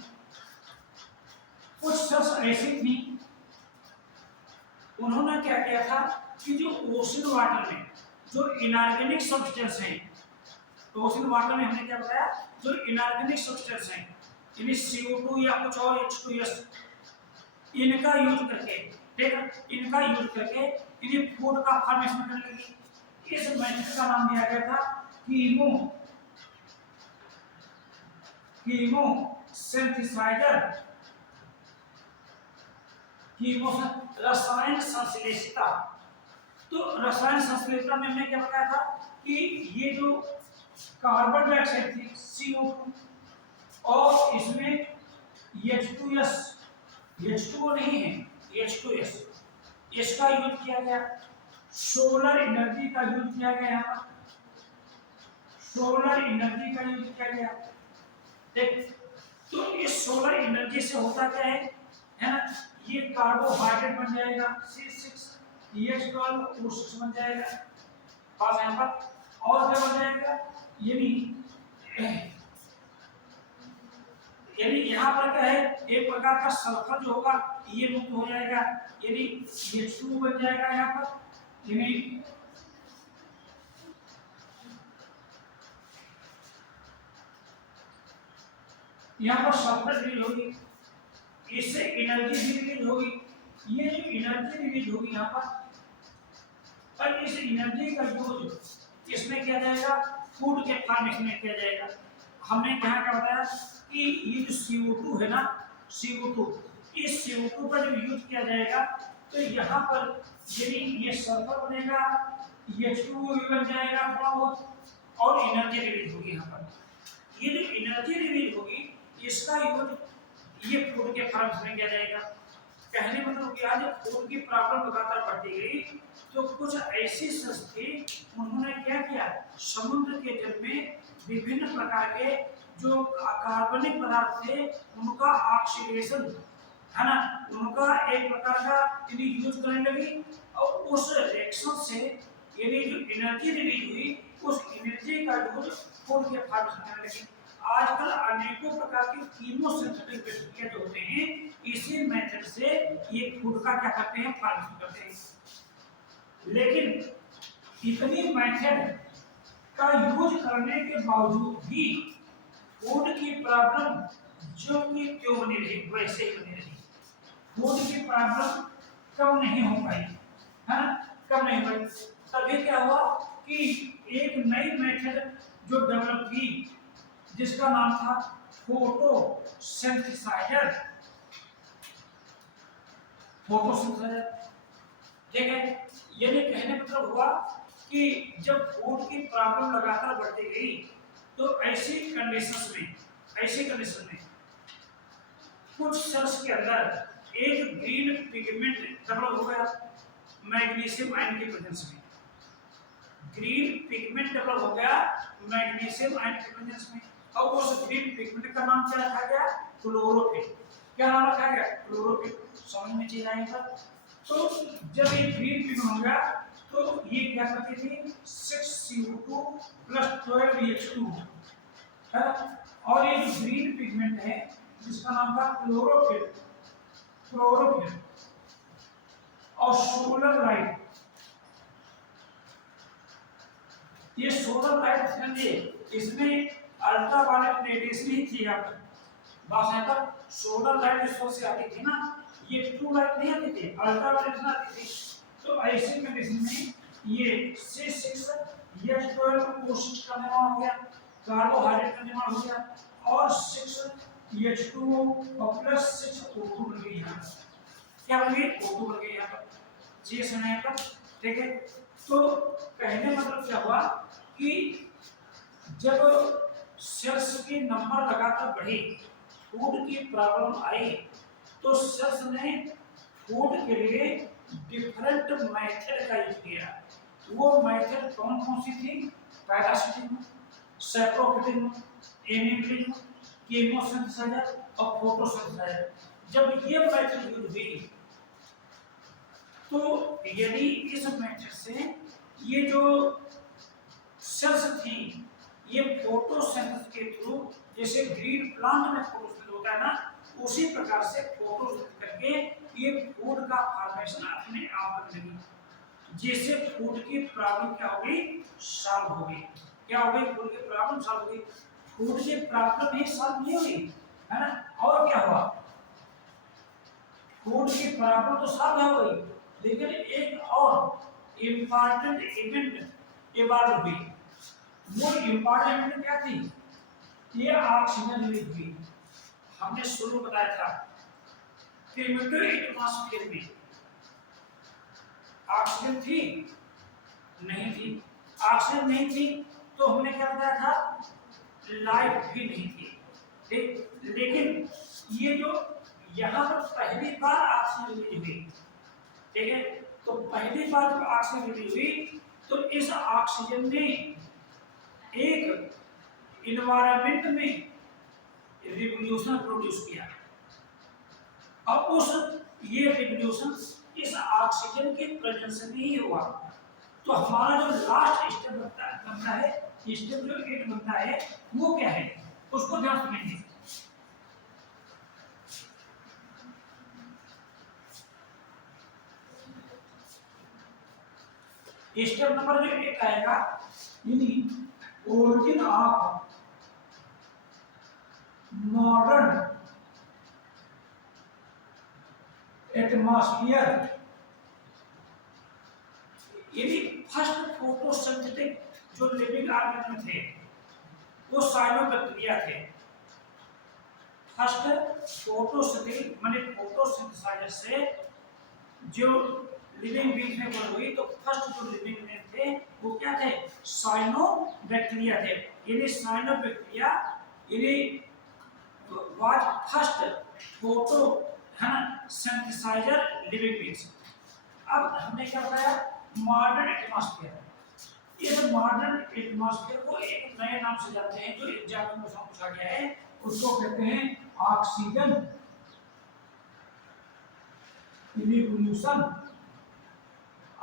कुछ सेल्स ऐसी थी, उन्होंने क्या किया था कि जो ओशन वाटर में जो इनऑर्गेनिक सब्सटेंस हैं, तो ओशन वाटर में हमने क्या बताया, जो इनऑर्गेनिक सब्सटेंस हैं यानी CO2 या कुछ और H2S, इनका यूज करके, ठीक है, इनका यूज करके इन्हें फूड का फॉर्मेशन करने लगी। इस मेथड का नाम दिया गया था कीमो कीमो सिंथेसाइजर, कीमो रसायन संश्लेषिता। तो रसायन संश्लेषिता में हमने क्या बताया था कि ये जो कार्बन डाइऑक्साइड थी CO2 और इसमें H2S, H2O नहीं है, H2S, इसका यूज किया गया। सोलर एनर्जी का यूज किया गया, यहाँ पर सोलर एनर्जी का यूज किया गया। देख, तो इस सोलर एनर्जी से होता क्या है ना, ये कार्बोहाइड्रेट बन जाएगा C6H12O6 बन जाएगा, पास यहाँ पर। और क्या बन जाएगा, यानी यहाँ पर क्या है, एक प्रकार का सल्फर जो होगा ये मुक्त हो जाएगा, यानी H2O बन जाएगा यहाँ पर, यानी यहाँ पर सल्फर रिलीज होगी, इससे एनर्जी भी रिलीज होगी। ये जो एनर्जी रिलीज होगी यहाँ पर, और इस एनर्जी का यूज इसमें किया जाएगा, फूड के फॉर्मेशन में किया जाएगा। हमने यहाँ क्या बताया कि ये जो CO2 है ना, CO2, इस CO2 का जब यूज किया जाएगा तो यहाँ पर यानी ये सल्फर बनेगा, H2O भी बन जाएगा थोड़ा बहुत, और एनर्जी रिलीज होगी यहाँ पर। ये जो एनर्जी रिलीज होगी इसका यूज ये फूड के फॉर्मेशन में किया जाएगा। कहने मतलब क्या, जब फूड की प्रॉब्लम लगातार बढ़ती गई तो कुछ ऐसी संस्थी उन्होंने क्या किया, समुद्र के जल में विभिन्न प्रकार के जो कार्बनिक पदार्थ थे उनका ऑक्सीडेशन है ना, उनका एक प्रकार का यूज करने लगी, और उस रिएक्शन से यानी जो एनर्जी रिलीज हुई उस एनर्जी का यूज फूड के फॉर्मेशन में करने लगी। आजकल अनेकों प्रकार के कीमोसिंथेटिक प्रतिक्रिया जो होते हैं, इसी मेथड से ये फूड का क्या करते हैं, फॉर्मेशन करते हैं। लेकिन इतनी मेथड का यूज करने के बावजूद भी फूड की प्रॉब्लम जो कि क्यों बनी रही वैसे ही बनी रही, फूड की प्रॉब्लम कम नहीं हो पाई, है ना, कम नहीं पाई। तभी क्या हुआ कि एक नई मेथड जो डेवलप की जिसका नाम था फोटोसिंथेसाइजर, ठीक है। यानी कहने मतलब हुआ कि जब फूड की प्रॉब्लम लगातार बढ़ती गई तो ऐसी कंडीशन में कुछ सेल्स के अंदर एक ग्रीन पिगमेंट डेवलप हो गया मैग्नीशियम आयन की प्रेजेंस में। ग्रीन पिगमेंट डेवलप हो गया मैग्नीशियम आयन की प्रेजेंस में, और उस ग्रीन पिगमेंट का नाम क्या रखा गया, क्लोरोफिल। क्या नाम रखा गया, क्लोरोफिल। समझ में चीज आई पर। तो जब ये ग्रीन पिगमेंट हो गया तो ये क्या करती थी, 6CO2 + 12H2 है। और ये जो ग्रीन पिगमेंट है जिसका नाम था क्लोरोफिल और सोलर लाइट, ये सोलर लाइट समझिए, इसमें अल्ट्रावायलेट रेडिएशन ही थी यहाँ पर। बस यहाँ पर सोलर लाइट इस से आती थी ना, ये ब्लू लाइट नहीं आती थी, अल्ट्रावायलेट आती थी। तो ऐसी कंडीशन में ये C6H12O6 का निर्माण हो गया, कार्बोहाइड्रेट का निर्माण हो गया, और 6H2O और +6O2 बन गई यहाँ पर। क्या बन गई, O2 बन गई यहाँ पर, ये समय यहाँ पर, ठीक है। तो कहने मतलब क्या हुआ कि जब सेल्स की नंबर लगातार बढ़ी, फूड की प्रॉब्लम आई, तो सेल्स ने फूड के लिए डिफरेंट मेथड का यूज किया। वो मेथड कौन कौन सी थी, पैरासिटिज्म, सैप्रोफिटिज्म, एनिमिलिज्म, कीमोसिंथेसाइजर और फोटोसिंथेसाइजर। जब ये मेथड यूज हुई तो यदि इस मेथड से ये जो सेल्स थी ये फोटोसिंथेसिस के थ्रू, जैसे ग्रीन प्लांट में फोटोसिंथेसिस होता है ना, उसी प्रकार से फोटोसिंथेसिस करके ये फूड का फॉर्मेशन अपने आप करने लगी, जिससे फूड की प्रॉब्लम क्या हो गई, सॉल्व हो गई। क्या हो गई, फूड की प्रॉब्लम सॉल्व हो गई। फूड की प्रॉब्लम ही सॉल्व नहीं हुई है ना, और क्या हुआ, फूड की प्रॉब्लम तो सॉल्व हो गई, लेकिन एक और इम्पॉर्टेंट इवेंट इवॉल्व हुई। वो इम्पॉर्टेंट इवेंट क्या थी, ये ऑक्सीजन रिलीज हुई। हमने शुरू बताया था प्रिमिटिव एटमॉस्फेयर में ऑक्सीजन थी, नहीं थी। ऑक्सीजन नहीं थी तो हमने क्या बताया था, लाइफ भी नहीं थी। ठीक, लेकिन ये जो यहाँ पर पहली बार ऑक्सीजन रिलीज हुई, ठीक है, तो पहली बार जब ऑक्सीजन रिलीज हुई तो इस ऑक्सीजन ने एक इन्वायरमेंट में रिवोल्यूशन प्रोड्यूस किया। और उस ये रिवोल्यूशन इस ऑक्सीजन के प्रेजेंस में ही हुआ। तो हमारा जो लास्ट स्टेप बनता है, स्टेप जो 8 बनता है, वो क्या है, उसको ध्यान सुनेंगे। स्टेप नंबर जो 8 आएगा, यानी ओरिजिन ऑफ मॉडर्न एटमॉस्फेयर, यानी फर्स्ट फोटोसिंथेटिक जो लिविंग ऑर्गेनिज्म थे वो साइनोबैक्टीरिया थे। फर्स्ट फोटोसिंथेटिक माने फोटोसिंथेसाइजर से जो लिविंग बींग में बन हुई, तो फर्स्ट जो लिविंग में थे वो क्या थे, साइनोबैक्टीरिया थे। यानी साइनोबैक्टीरिया यानी वाज फर्स्ट फोटो है ना सिंथेसाइजर लिविंग बींग्स। अब हमने क्या बताया, मॉडर्न एटमॉस्फेयर। इस मॉडर्न एटमॉस्फेयर को एक नए नाम से जानते हैं जो एग्जाम में पूछा गया है, उसको कहते हैं ऑक्सीजन रिवोल्यूशन।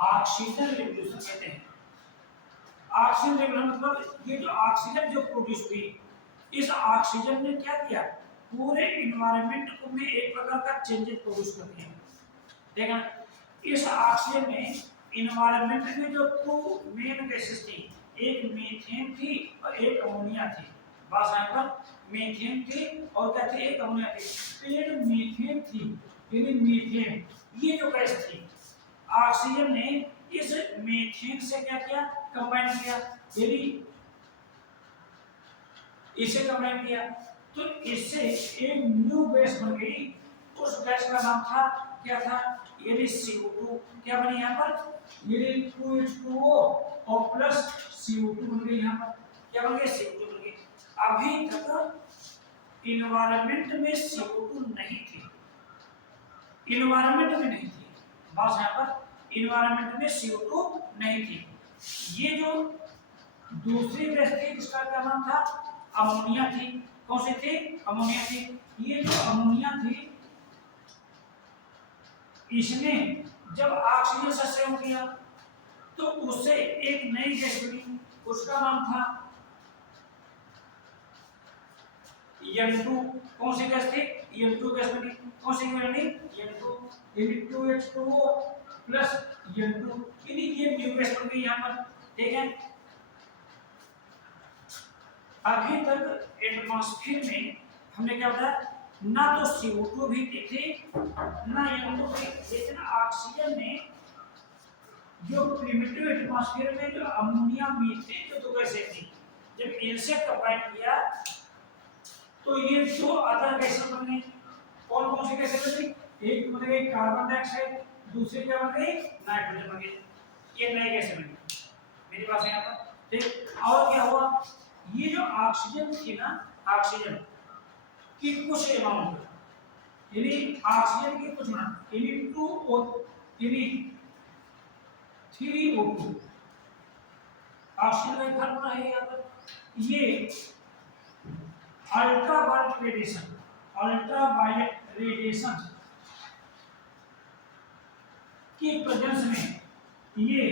ऑक्सीजन रिवोल्यूशन कहते हैं। ऑक्सीजन रिवोल्यूशन मतलब ये जो ऑक्सीजन जो प्रोड्यूस हुई, इस ऑक्सीजन ने क्या किया, पूरे एनवायरनमेंट को में एक प्रकार का चेंजेस प्रोड्यूस कर दिया। देखा, इस ऑक्सीजन ने एनवायरनमेंट में जो 2 मेन गैसेस थी, एक मीथेन थी और एक अमोनिया थी। बस यहाँ पर मीथेन थी और क्या थी, एक अमोनिया थी। तो ये जो मीथेन थी, यानी मीथेन ये जो गैस थी, ऑक्सीजन ने इस मीथेन से क्या किया, कंबाइन किया। यदि इसे कंबाइन किया तो इससे एक न्यू गैस बन गई। उस गैस का नाम था, क्या था, यानी CO2। क्या बनी यहाँ पर, यानी 2H2O और प्लस CO2 बन गई। यहाँ पर क्या बन गई, CO2 बन गई। अभी तक इन्वायरमेंट में CO2 नहीं थी, इन्वायरमेंट में नहीं थी। बस यहाँ पर इन्वायरमेंट में CO2 नहीं थी। ये जो दूसरी गैस थी जिसका क्या नाम था, अमोनिया थी। कौन सी थी, अमोनिया थी। ये जो अमोनिया थी, इसने जब ऑक्सीजन से संयोग किया तो उससे एक नई गैस बनी, उसका नाम था N2। कौन सी गैस थी, N2 गैस बनी। कौन सी बनी, N2, यानी 2H2O प्लस N2, यानी ये न्यू गैस बन गई यहाँ पर। ठीक है, अभी तक एटमॉस्फेयर में हमने क्या बताया, ना तो CO2 भी थी ना N2 थी, लेकिन ऑक्सीजन ने जो प्रिमिटिव एटमॉस्फेयर में जो अमोनिया मीथेन जो 2 गैसें थी, जब इनसे कंबाइन किया तो ये 2 अदर गैसें बन गई। कौन कौन सी गैसें बनी, एक बन गई कार्बन डाइऑक्साइड, दूसरी क्या बन गई, नाइट्रोजन बन गई। ये नई गैसें बनी मेरी पास यहाँ पर। ठीक, और क्या हुआ, ये जो ऑक्सीजन थी ना, ऑक्सीजन की कुछ अमाउंट, यानी ऑक्सीजन की कुछ अमाउंट, यानी 2O यानी 3O2, ऑक्सीजन का फॉर्मूला है यहाँ पर। ये अल्ट्रावायलेट रेडिएशन, अल्ट्रावायलेट रेडिएशन की प्रेजेंस में ये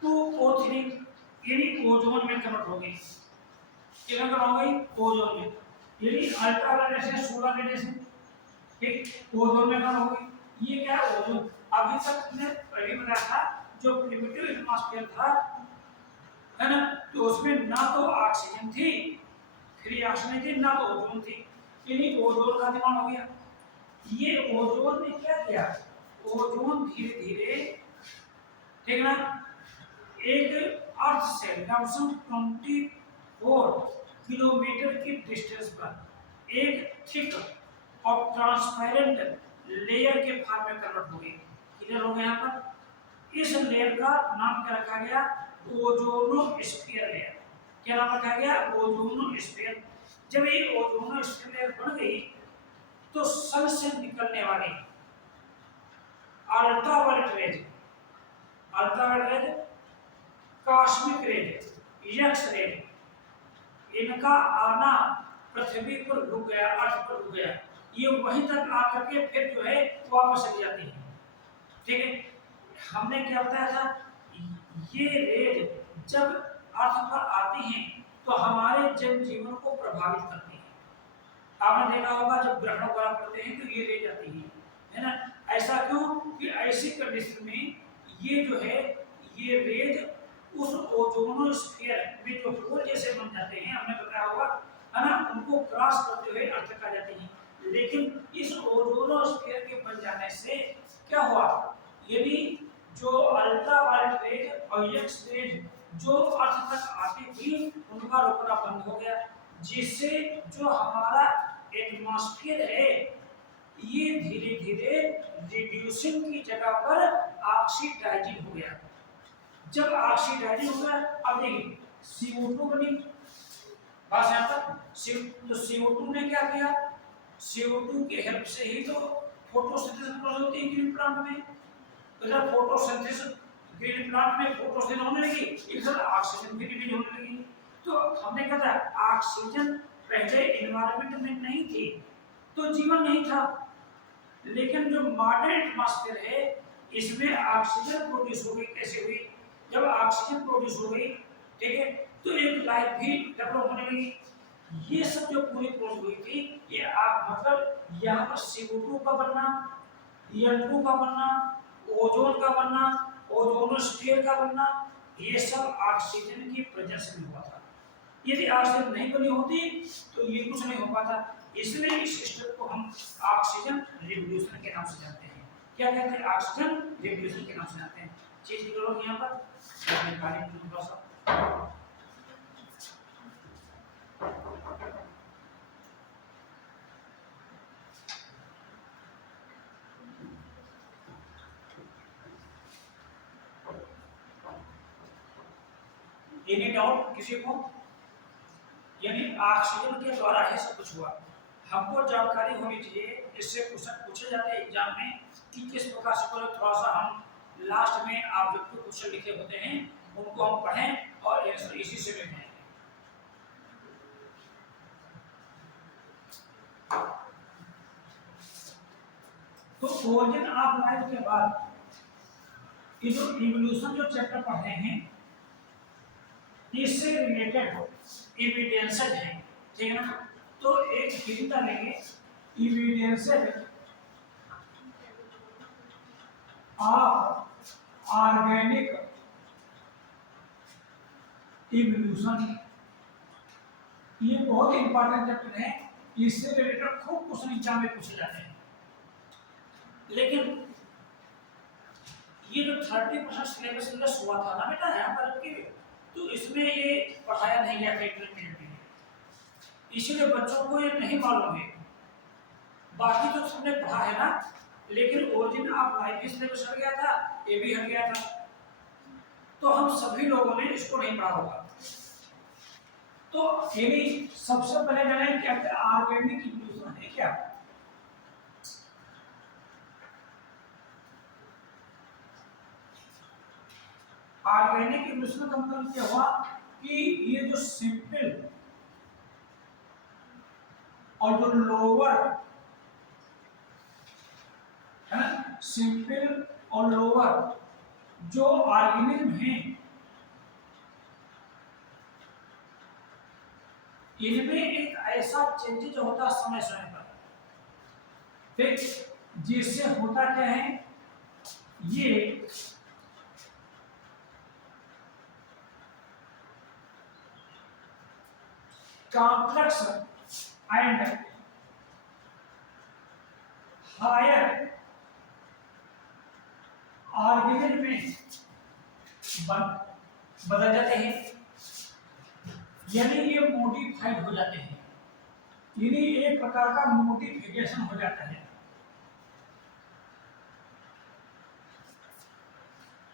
2O3 यानी ओजोन में कन्वर्ट हो गई। किधर कन्वर्ट हो गई? ओजोन में। यानी अल्ट्रावायलेट से सोलर रेडिएशन ठीक ओजोन में कन्वर्ट हो गई। ये क्या है? ओजोन। अभी तक मैंने पहले बताया था जो प्रिमिटिव एटमॉस्फेयर था है ना, तो उसमें ना तो ऑक्सीजन थी, फ्री ऑक्सीजन थी, ना तो ओजोन थी, यानी ओजोन का निर्माण हो गया। ये ओजोन ने क्या किया? ओजोन धीरे धीरे ठीक ना एक अर्थ से लगभग 24 किलोमीटर की डिस्टेंस पर एक थिक और ट्रांसपेरेंट लेयर के फॉर्म में कन्वर्ट हो गई। क्लियर हो गया? यहाँ पर इस लेयर का नाम क्या रखा गया? Ozonosphere layer. क्या नाम रखा गया? ओजोनोस्फीयर। जब ये ओजोनोस्फीयर लेयर बन गई तो सन से निकलने वाली ultraviolet rays, ultraviolet rays, cosmic rays, X rays, इनका आना पृथ्वी पर रुक गया, अर्थ पर रुक गया। ये वहीं तक आकर के फिर जो है वापस चली जाती है। ठीक है, हमने क्या बताया था? ये रेज जब अर्थ पर आती हैं तो हमारे जनजीवन को प्रभावित करती हैं। आपने देखा होगा जब ग्रहण वगैरह पड़ते हैं तो ये रेज आती है ना? ऐसा क्यों? कि ऐसी कंडीशन में ये जो है ये रेज उस ओजोनोस्फीयर में जो होल जैसे बन जाते हैं, हमने बताया होगा है ना, उनको क्रॉस करते हुए अर्थ तक आ जाते हैं। लेकिन इस ओजोनोस्फीयर के बन जाने से क्या हुआ? यदि जो अल्ट्रावायलेट रेज और एक्स रेज जो अर्थ तक आती थी उनका रुकना बंद हो गया, जिससे जो हमारा एटमॉस्फेयर है ये धीरे धीरे रिड्यूसिंग की जगह पर ऑक्सीडाइजिंग हो गया। जब ऑक्सीडाइजिंग हो गया, अब देखिए CO2 बनी। बस यहाँ पर तो CO2 ने क्या किया? CO2 के हेल्प से ही तो फोटोसिंथेसिस होती है ग्रीन प्लांट में। तो जब फोटोसिंथेसिस ग्रीन प्लांट में फोटोसिंथेसिस होने लगी, इधर ऑक्सीजन भी रिलीज होने लगी। तो हमने कहा था ऑक्सीजन पहले एनवायरनमेंट में नहीं थी तो जीवन नहीं था, लेकिन जो मॉडर्न एटमॉस्फेयर है इसमें ऑक्सीजन प्रोड्यूस हो गई। कैसे हुई? जब ऑक्सीजन प्रोड्यूस हो गई ठीक है तो एक लाइफ भी डेवलप होने लगी। ये सब जो पूरी प्रोसेस हुई थी ये आप मतलब यहाँ पर CO2 का बनना, N2 का बनना, ओजोन का बनना, ओजोनोस्फीयर का बनना, ये सब ऑक्सीजन की प्रेजेंस में हुआ था। यदि ऑक्सीजन नहीं बनी होती तो ये कुछ नहीं हो पाता। इसलिए इस सिस्टम को हम ऑक्सीजन रिवोल्यूशन के नाम से जानते हैं। क्या कहते हैं? ऑक्सीजन रिवोल्यूशन के नाम से जानते हैं। चीज करो यहाँ पर थोड़ा सा एनी डाउट किसी को? यानी ऑक्सीजन के द्वारा ही सब कुछ हुआ। हमको जानकारी होनी चाहिए, इससे क्वेश्चन पूछे जाते हैं एग्जाम में कि किस प्रकार से थोड़ा सा हम लास्ट में आप जो क्वेश्चन लिखे होते हैं उनको हम पढ़ें और आंसर इसी से लिखें। तो ओरिजिन ऑफ लाइफ के बाद ये जो इवोल्यूशन जो चैप्टर पढ़ रहे हैं इससे रिलेटेड एविडेंसेस हैं, ठीक है ना? तो एक हिंट लेंगे एविडेंसेस ऑफ ऑर्गेनिक इवोल्यूशन। ये बहुत इंपॉर्टेंट चैप्टर है, इससे रिलेटेड खूब क्वेश्चन एग्जाम में पूछे जाते हैं। लेकिन ये जो 30% सिलेबस लस हुआ था ना बेटा यहाँ पर आपके, तो इसमें ये पढ़ाया नहीं गया था इंटरमीडिएट में, इसीलिए बच्चों को ये नहीं मालूम है। बाकी तो सबने पढ़ा है ना, लेकिन ओरिजिन ऑफ लाइफ भी सिलेबस हट गया था, ये भी हट गया था, तो हम सभी लोगों ने इसको नहीं पढ़ा होगा। तो यानी सबसे पहले जाने क्या है ऑर्गेनिक इवोल्यूशन है क्या? ऑर्गेनिक इवोल्यूशन का मतलब क्या हुआ कि ये जो सिंपल और जो लोअर सिंपल और लोअर जो ऑर्गेनिज्म हैं इनमें एक ऐसा चेंजेज होता समय समय पर, ठीक, जिससे होता क्या है, ये कॉम्प्लेक्स एंड हायर ऑर्गेनिज्म में बदल जाते हैं, यानी ये मॉडिफाइड हो जाते हैं, यानी एक प्रकार का मॉडिफिकेशन हो जाता है।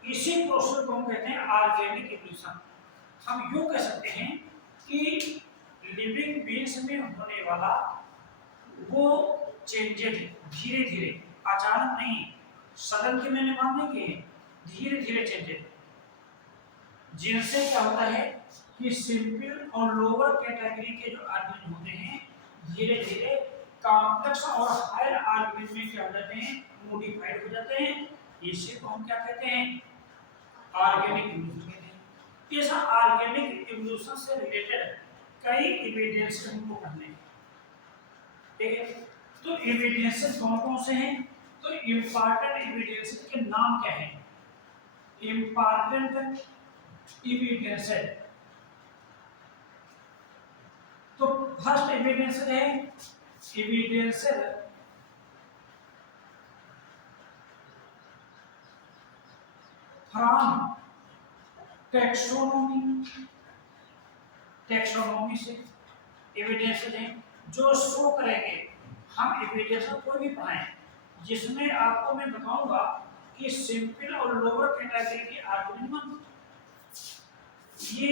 इसी प्रोसेस को हम कहते हैं ऑर्गेनिक इवोल्यूशन। हम यूं कह सकते हैं कि लिविंग बीइंग्स में होने वाला वो चेंजेज धीरे धीरे, अचानक नहीं, सडन के मैंने मान नहीं किए, धीरे धीरे चेंजेज, जिनसे क्या होता है कि सिंपल और लोअर कैटेगरी के जो ऑर्गेनिज्म होते हैं धीरे धीरे कॉम्प्लेक्स और हायर ऑर्गेनिज्म में क्या हो जाते हैं, मॉडिफाइड हो जाते हैं। इसे को हम क्या कहते हैं, ऑर्गेनिक इवोल्यूशन कहते हैं। इस ऑर्गेनिक इवोल्यूशन से रिलेटेड कई एविडेंस हमको पढ़ने हैं, ठीक है। तो एविडेंसेस कौन कौन से हैं, तो इंपॉर्टेंट एविडेंसेस के नाम क्या हैं, इंपॉर्टेंट एविडेंसेस। तो फर्स्ट एविडेंस है एविडेंस फ्रॉम टैक्सोनॉमी, टैक्सोनॉमी से एविडेंस हैं जो शो करेंगे। हम एविडेंस कोई भी पढ़ाएं जिसमें आपको मैं बताऊंगा कि सिंपल और लोअर कैटेगरी के ऑर्गेनिज्म ये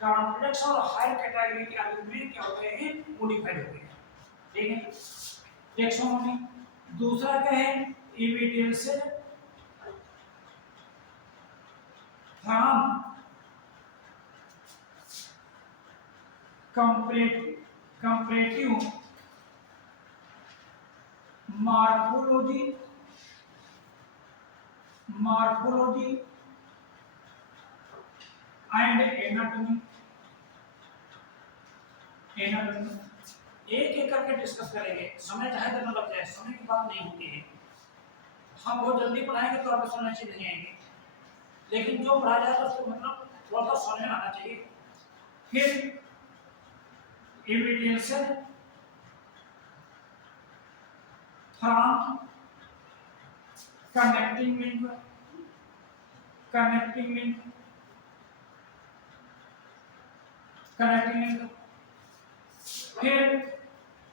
कॉम्प्लेक्स और हाई कैटेगरी के ऑर्गेनिज्म में क्या हो गए हैं, मॉडिफाइड हो गए हैं, ठीक है, टैक्सोनॉमी। दूसरा क्या है, evidence from comparative morphology and anatomy. एक एक करके डिस्कस करेंगे, समय चाहे तो लग जाए, समय की बात नहीं होती है। हम बहुत जल्दी पढ़ाएंगे तो आपको समझ नहीं आएंगे, लेकिन जो पढ़ाया जाए तो उसको मतलब थोड़ा सा समझ में आना चाहिए। फिर एविडेंस फ्रॉम कनेक्टिंग लिंक, फिर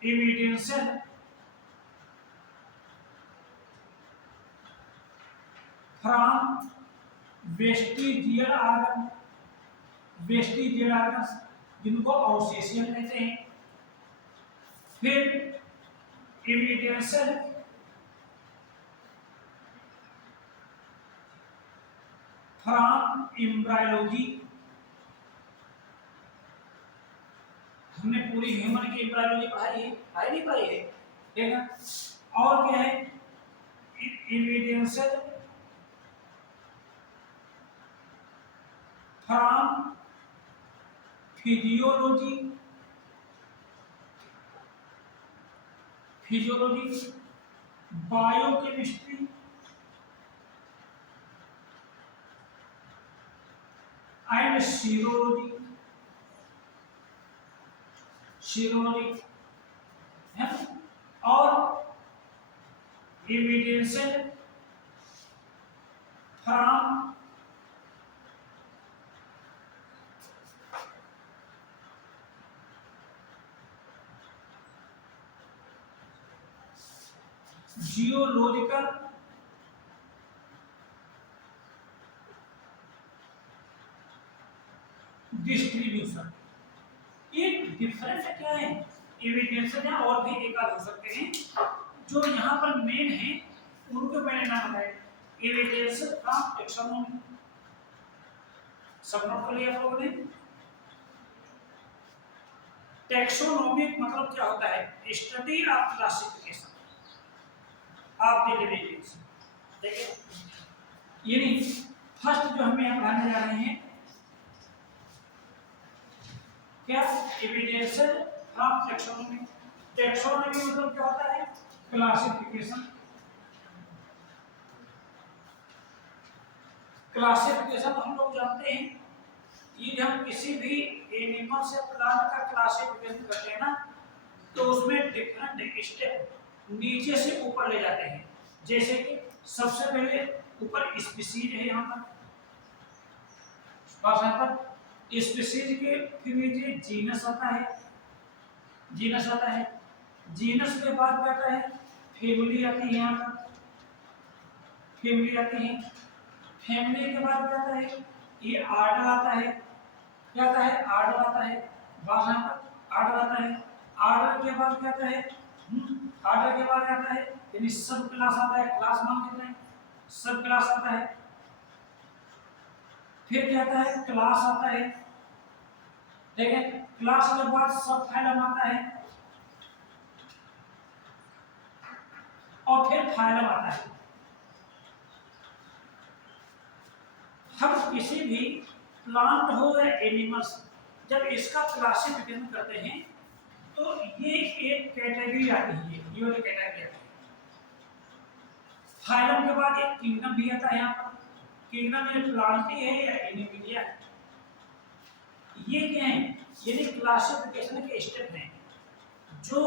evidence from vestigial organ, vestigial organ जिनको ऑसेशियन कहते हैं। फिर एविडेंस फ्रॉम एम्ब्रायोलॉजी, हमने पूरी ह्यूमन की एम्ब्रायोलॉजी पढ़ाई है, नहीं पढ़ाई है, ठीक है। और क्या है, evidence from physiology, biochemistry and serology है। और एविडेंस फ्रॉम जियोलॉजिकल डिस्ट्रीब्यूशन। ये डिफरेंट क्या है, एविडेंस है और भी एक आध हो सकते हैं, जो यहाँ पर मेन है उनको मैंने नाम बताया। एविडेंस फ्रॉम टैक्सोनॉमी, सब नोट कर लिया आप लोगों ने। टैक्सोनॉमी मतलब क्या होता है, study of classification of the living things. देखिए यानी फर्स्ट जो हमें यहाँ पढ़ाने जा रहे हैं क्या, एविडेंशियल फ्रॉम टैक्सोनॉमी। टैक्सोनॉमी मतलब क्या होता है, क्लासिफिकेशन। क्लासिफिकेशन हम लोग जानते हैं, ये हम किसी भी एनिमल से प्लांट का क्लासिफिकेशन करते हैं ना, तो उसमें डिफरेंट स्टेप नीचे से ऊपर ले जाते हैं। जैसे कि सबसे पहले ऊपर स्पीशीज है, यहाँ पर स्पीशीज के फिर ये जीनस आता है, जीनस आता है, जीनस के बाद क्या आता है, फैमिली आती है, यहाँ पर फैमिली आती है, फैमिली के बाद क्या आता है, ये आर्डर आता है, क्या आता है, आर्डर आता है, बस यहाँ पर आर्डर आता है, आर्डर के बाद क्या आता है, आर्डर के बाद क्या आता है, यानी सब क्लास आता है, क्लास मान कितने, सब क्लास आता है, फिर क्या आता है, क्लास आता है, ठीक है, क्लास के बाद सब फाइलम आता है, और फिर फाइलम आता है। हम किसी भी प्लांट हो या एनिमल्स, जब इसका क्लासिफिकेशन करते हैं तो ये एक कैटेगरी आती है, ये वाली कैटेगरी आती है। फाइलम के बाद एक किंगडम भी आता है, यहाँ पर किंगडम में प्लांटी है या एनिमिलिया है। ये क्या है, यानी क्लासिफिकेशन के स्टेप हैं जो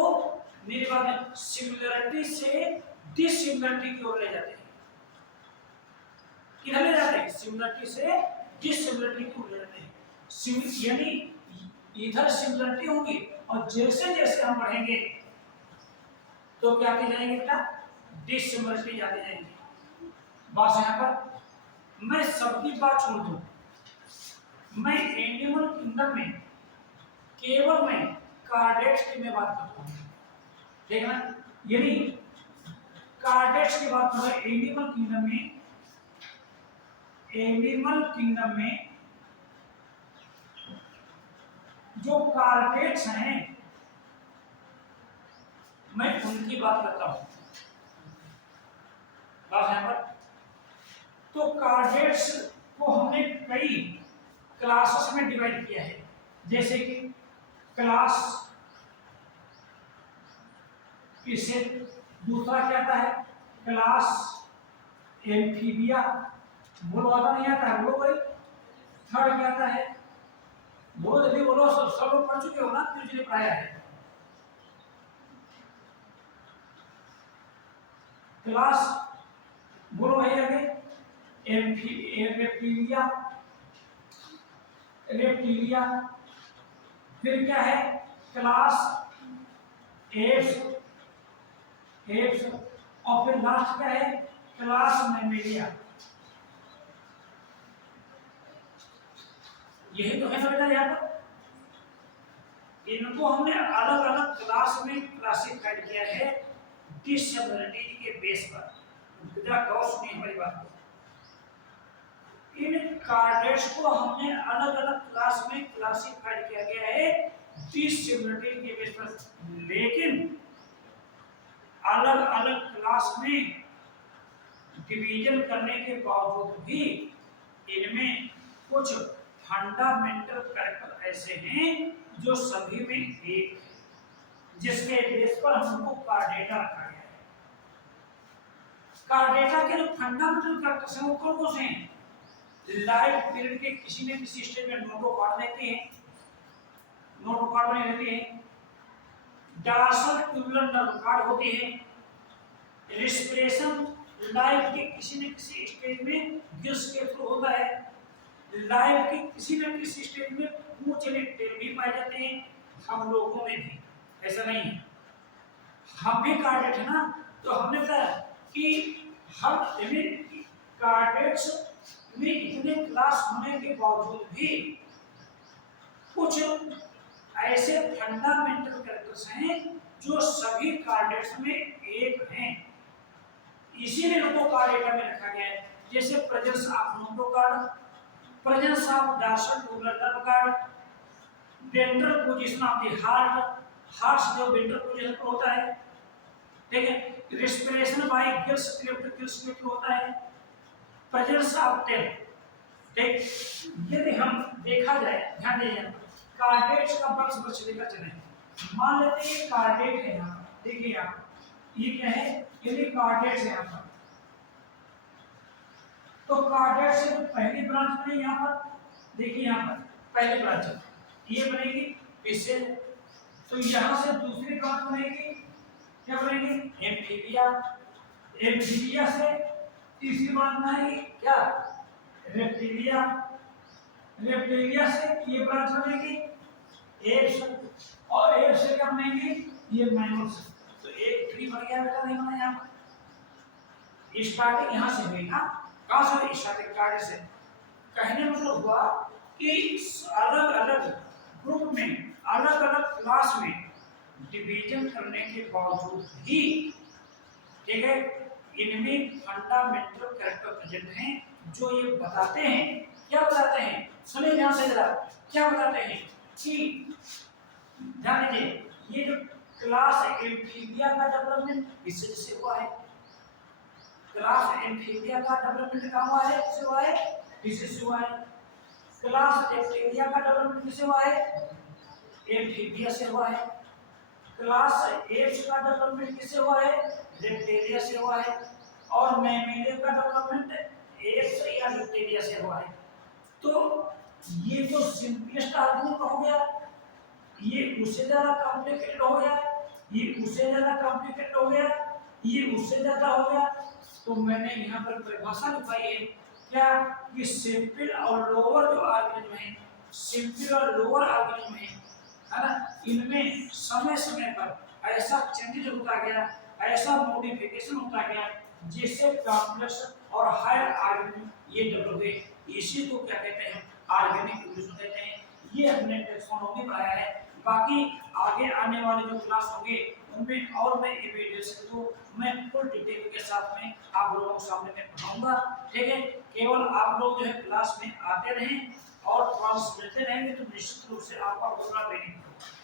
मेरे बात सिमिलरिटी से डिसिमिलरिटी की ओर ले जाते हैं। किधर ले जाते हैं, सिमिलरिटी से डिसिमिलरिटी की ओर ले जाते हैं। यानी इधर सिमिलरिटी होगी और जैसे जैसे हम बढ़ेंगे तो क्या आते जाएंगे बेटा, डिसिमिलरिटी जाते जाएंगे। बस यहाँ पर मैं सबकी बात छोड़ दूं, मैं एनिमल किंगडम में केवल मैं कार्डेट्स की मैं बात करता हूँ, ठीक है ना। यानी कार्डेट्स की बात करें एनिमल किंगडम में, एनिमल किंगडम में जो कार्डेट्स हैं मैं उनकी बात करता हूँ, बात यहाँ पर। तो कार्डेट्स को हमने कई क्लासेस में डिवाइड किया है, जैसे कि क्लास किसे, दूसरा क्या आता है, क्लास एम्फीबिया, बोलो आता नहीं आता है, बोलो भाई। थर्ड क्या आता है, बोलो जल्दी बोलो, सब लोग पढ़ चुके हो ना, तुझे पढ़ाया है। क्लास बोलो भाई आगे, रेप्टिलिया, रेप्टिलिया, फिर क्या है, क्लास एप्स, एप्स, और फिर लास्ट क्या है, क्लास मैमेलिया। यही तो है ना बेटा, यहाँ पर इनको हमने अलग अलग क्लास में क्लासिफाइड किया है डिसेबिलिटी के बेस पर। जरा गौर सुनिए हमारी बात को, इन कार्डेट्स को हमने अलग अलग क्लास में क्लासिफाइड किया गया है डिसेबिलिटी के बेस पर, लेकिन अलग अलग क्लास में डिवीजन करने के बावजूद भी इनमें कुछ फंडामेंटल कैरेक्टर ऐसे हैं जो सभी में एक है, जिसके बेस पर हमको कार्डेटा रखा गया है। कार्डेटा के जो फंडामेंटल कैरेक्टर्स हैं वो कौन कौन से हैं, लाइफ पीरियड के किसी न किसी स्टेज में नोटोकॉर्ड रहते हैं, नोटोकॉर्ड बने रहते हैं, डार्सल ट्यूबुलर नर्व कॉर्ड होते हैं, रिस्पिरेशन लाइफ के किसी न किसी स्टेज में गिल्स के थ्रू होता है, लाइफ के किसी न किसी स्टेज में पूंछ चले टेल भी पाए जाते हैं, हम लोगों में भी ऐसा नहीं है, हम भी कार्डेट है ना। तो हमने कहा कि हम कार्डेट्स में इतने क्लास होने के बावजूद भी कुछ ऐसे फंडामेंटल कैरेक्टर्स हैं जो सभी कार्डेट्स में एक हैं, इसीलिए उनको कार्डेटा में रखा गया है। जैसे presence of notochord, presence of dorsal tubular nerve cord, ventral position of the heart, heart जो वेंट्रल पोजीशन पर होता है, ठीक है। रिस्पिरेशन बाय गिल्स क्लिफ्ट होता है, प्रेजेंस ऑफ टेल। ठीक, यदि हम देखा जाए, ध्यान दीजिए, कार्डेट्स का बक्स बच लेकर चले, मान लेते हैं कार्डेट है यहाँ पर, देखिए यहाँ ये क्या है, यदि कार्डेट्स है यहाँ पर, तो कार्डेट से जो पहली ब्रांच बनी यहाँ पर, देखिए यहाँ पर पहली ब्रांच ये बनेगी पिसेल, तो यहाँ से दूसरी ब्रांच बनेगी, क्या बनेगी, एम्फीबिया, एम्फीबिया से तीसरी ब्रांच बनेगी क्या, रेप्टिलिया, रेप्टिलिया से ये ब्रांच बनेगी एप्स, और एप्स से क्या बनेगी, ये मैमल्स। तो एक ट्री बन गया बेटा, नहीं बना यहाँ पर, स्टार्टिंग यहाँ से हुई ना, कहाँ से स्टार्टिंग कार्ड से, कहने मतलब हुआ कि अलग अलग ग्रुप में, अलग अलग क्लास में डिवीजन करने के बावजूद भी, ठीक है, इनमें फंडामेंटल कैरेक्टर प्रेजेंट हैं जो ये बताते हैं, क्या बताते हैं, सुनिए ध्यान से जरा, क्या बताते हैं कि, ध्यान दीजिए, ये जो क्लास एम्फीबिया का डेवलपमेंट इससे से हुआ है, क्लास एम्फीबिया का डेवलपमेंट कहाँ हुआ है, किससे हुआ है, इससे से हुआ है, क्लास रेप्टिलिया का डेवलपमेंट किससे हुआ है, एम्फीबिया से हुआ है, क्लास एप्स का डेवलपमेंट किससे हुआ है, रेप्टिलिया से हुआ है, और मैमेलिया का डेवलपमेंट एप्स या रेप्टिलिया से हुआ है। तो ये जो सिंपलेस्ट आदमी हो गया, ये उससे ज्यादा कॉम्प्लिकेटेड हो गया, ये उससे ज्यादा कॉम्प्लिकेटेड हो गया, ये उससे ज्यादा हो गया। तो मैंने यहाँ पर परिभाषा लिखाई है क्या, कि सिंपल और लोअर जो ऑर्गेनिज्म है, सिंपल और लोअर ऑर्गेनिज्म है ना, इनमें समय समय पर ऐसा चेंजेस होता गया, ऐसा मॉडिफिकेशन होता गया, जिससे कॉम्प्लेक्स और हायर ऑर्गेनिज्म ये डेवलप हुए। इसी को क्या कहते हैं, ऑर्गेनिक इवोल्यूशन कहते हैं। ये हमने टेक्सोनोमी पढ़ाया है, बाकी आगे आने वाले जो क्लास होंगे उनमें और मैं एविडेंस को मैं फुल डिटेल के साथ में आप लोगों के सामने में पढ़ाऊंगा। ठीक है, केवल आप लोग जो है क्लास में आते रहें और थोड़ा समझते रहेंगे तो निश्चित रूप से आपका पूरा बेनिफिट होगा।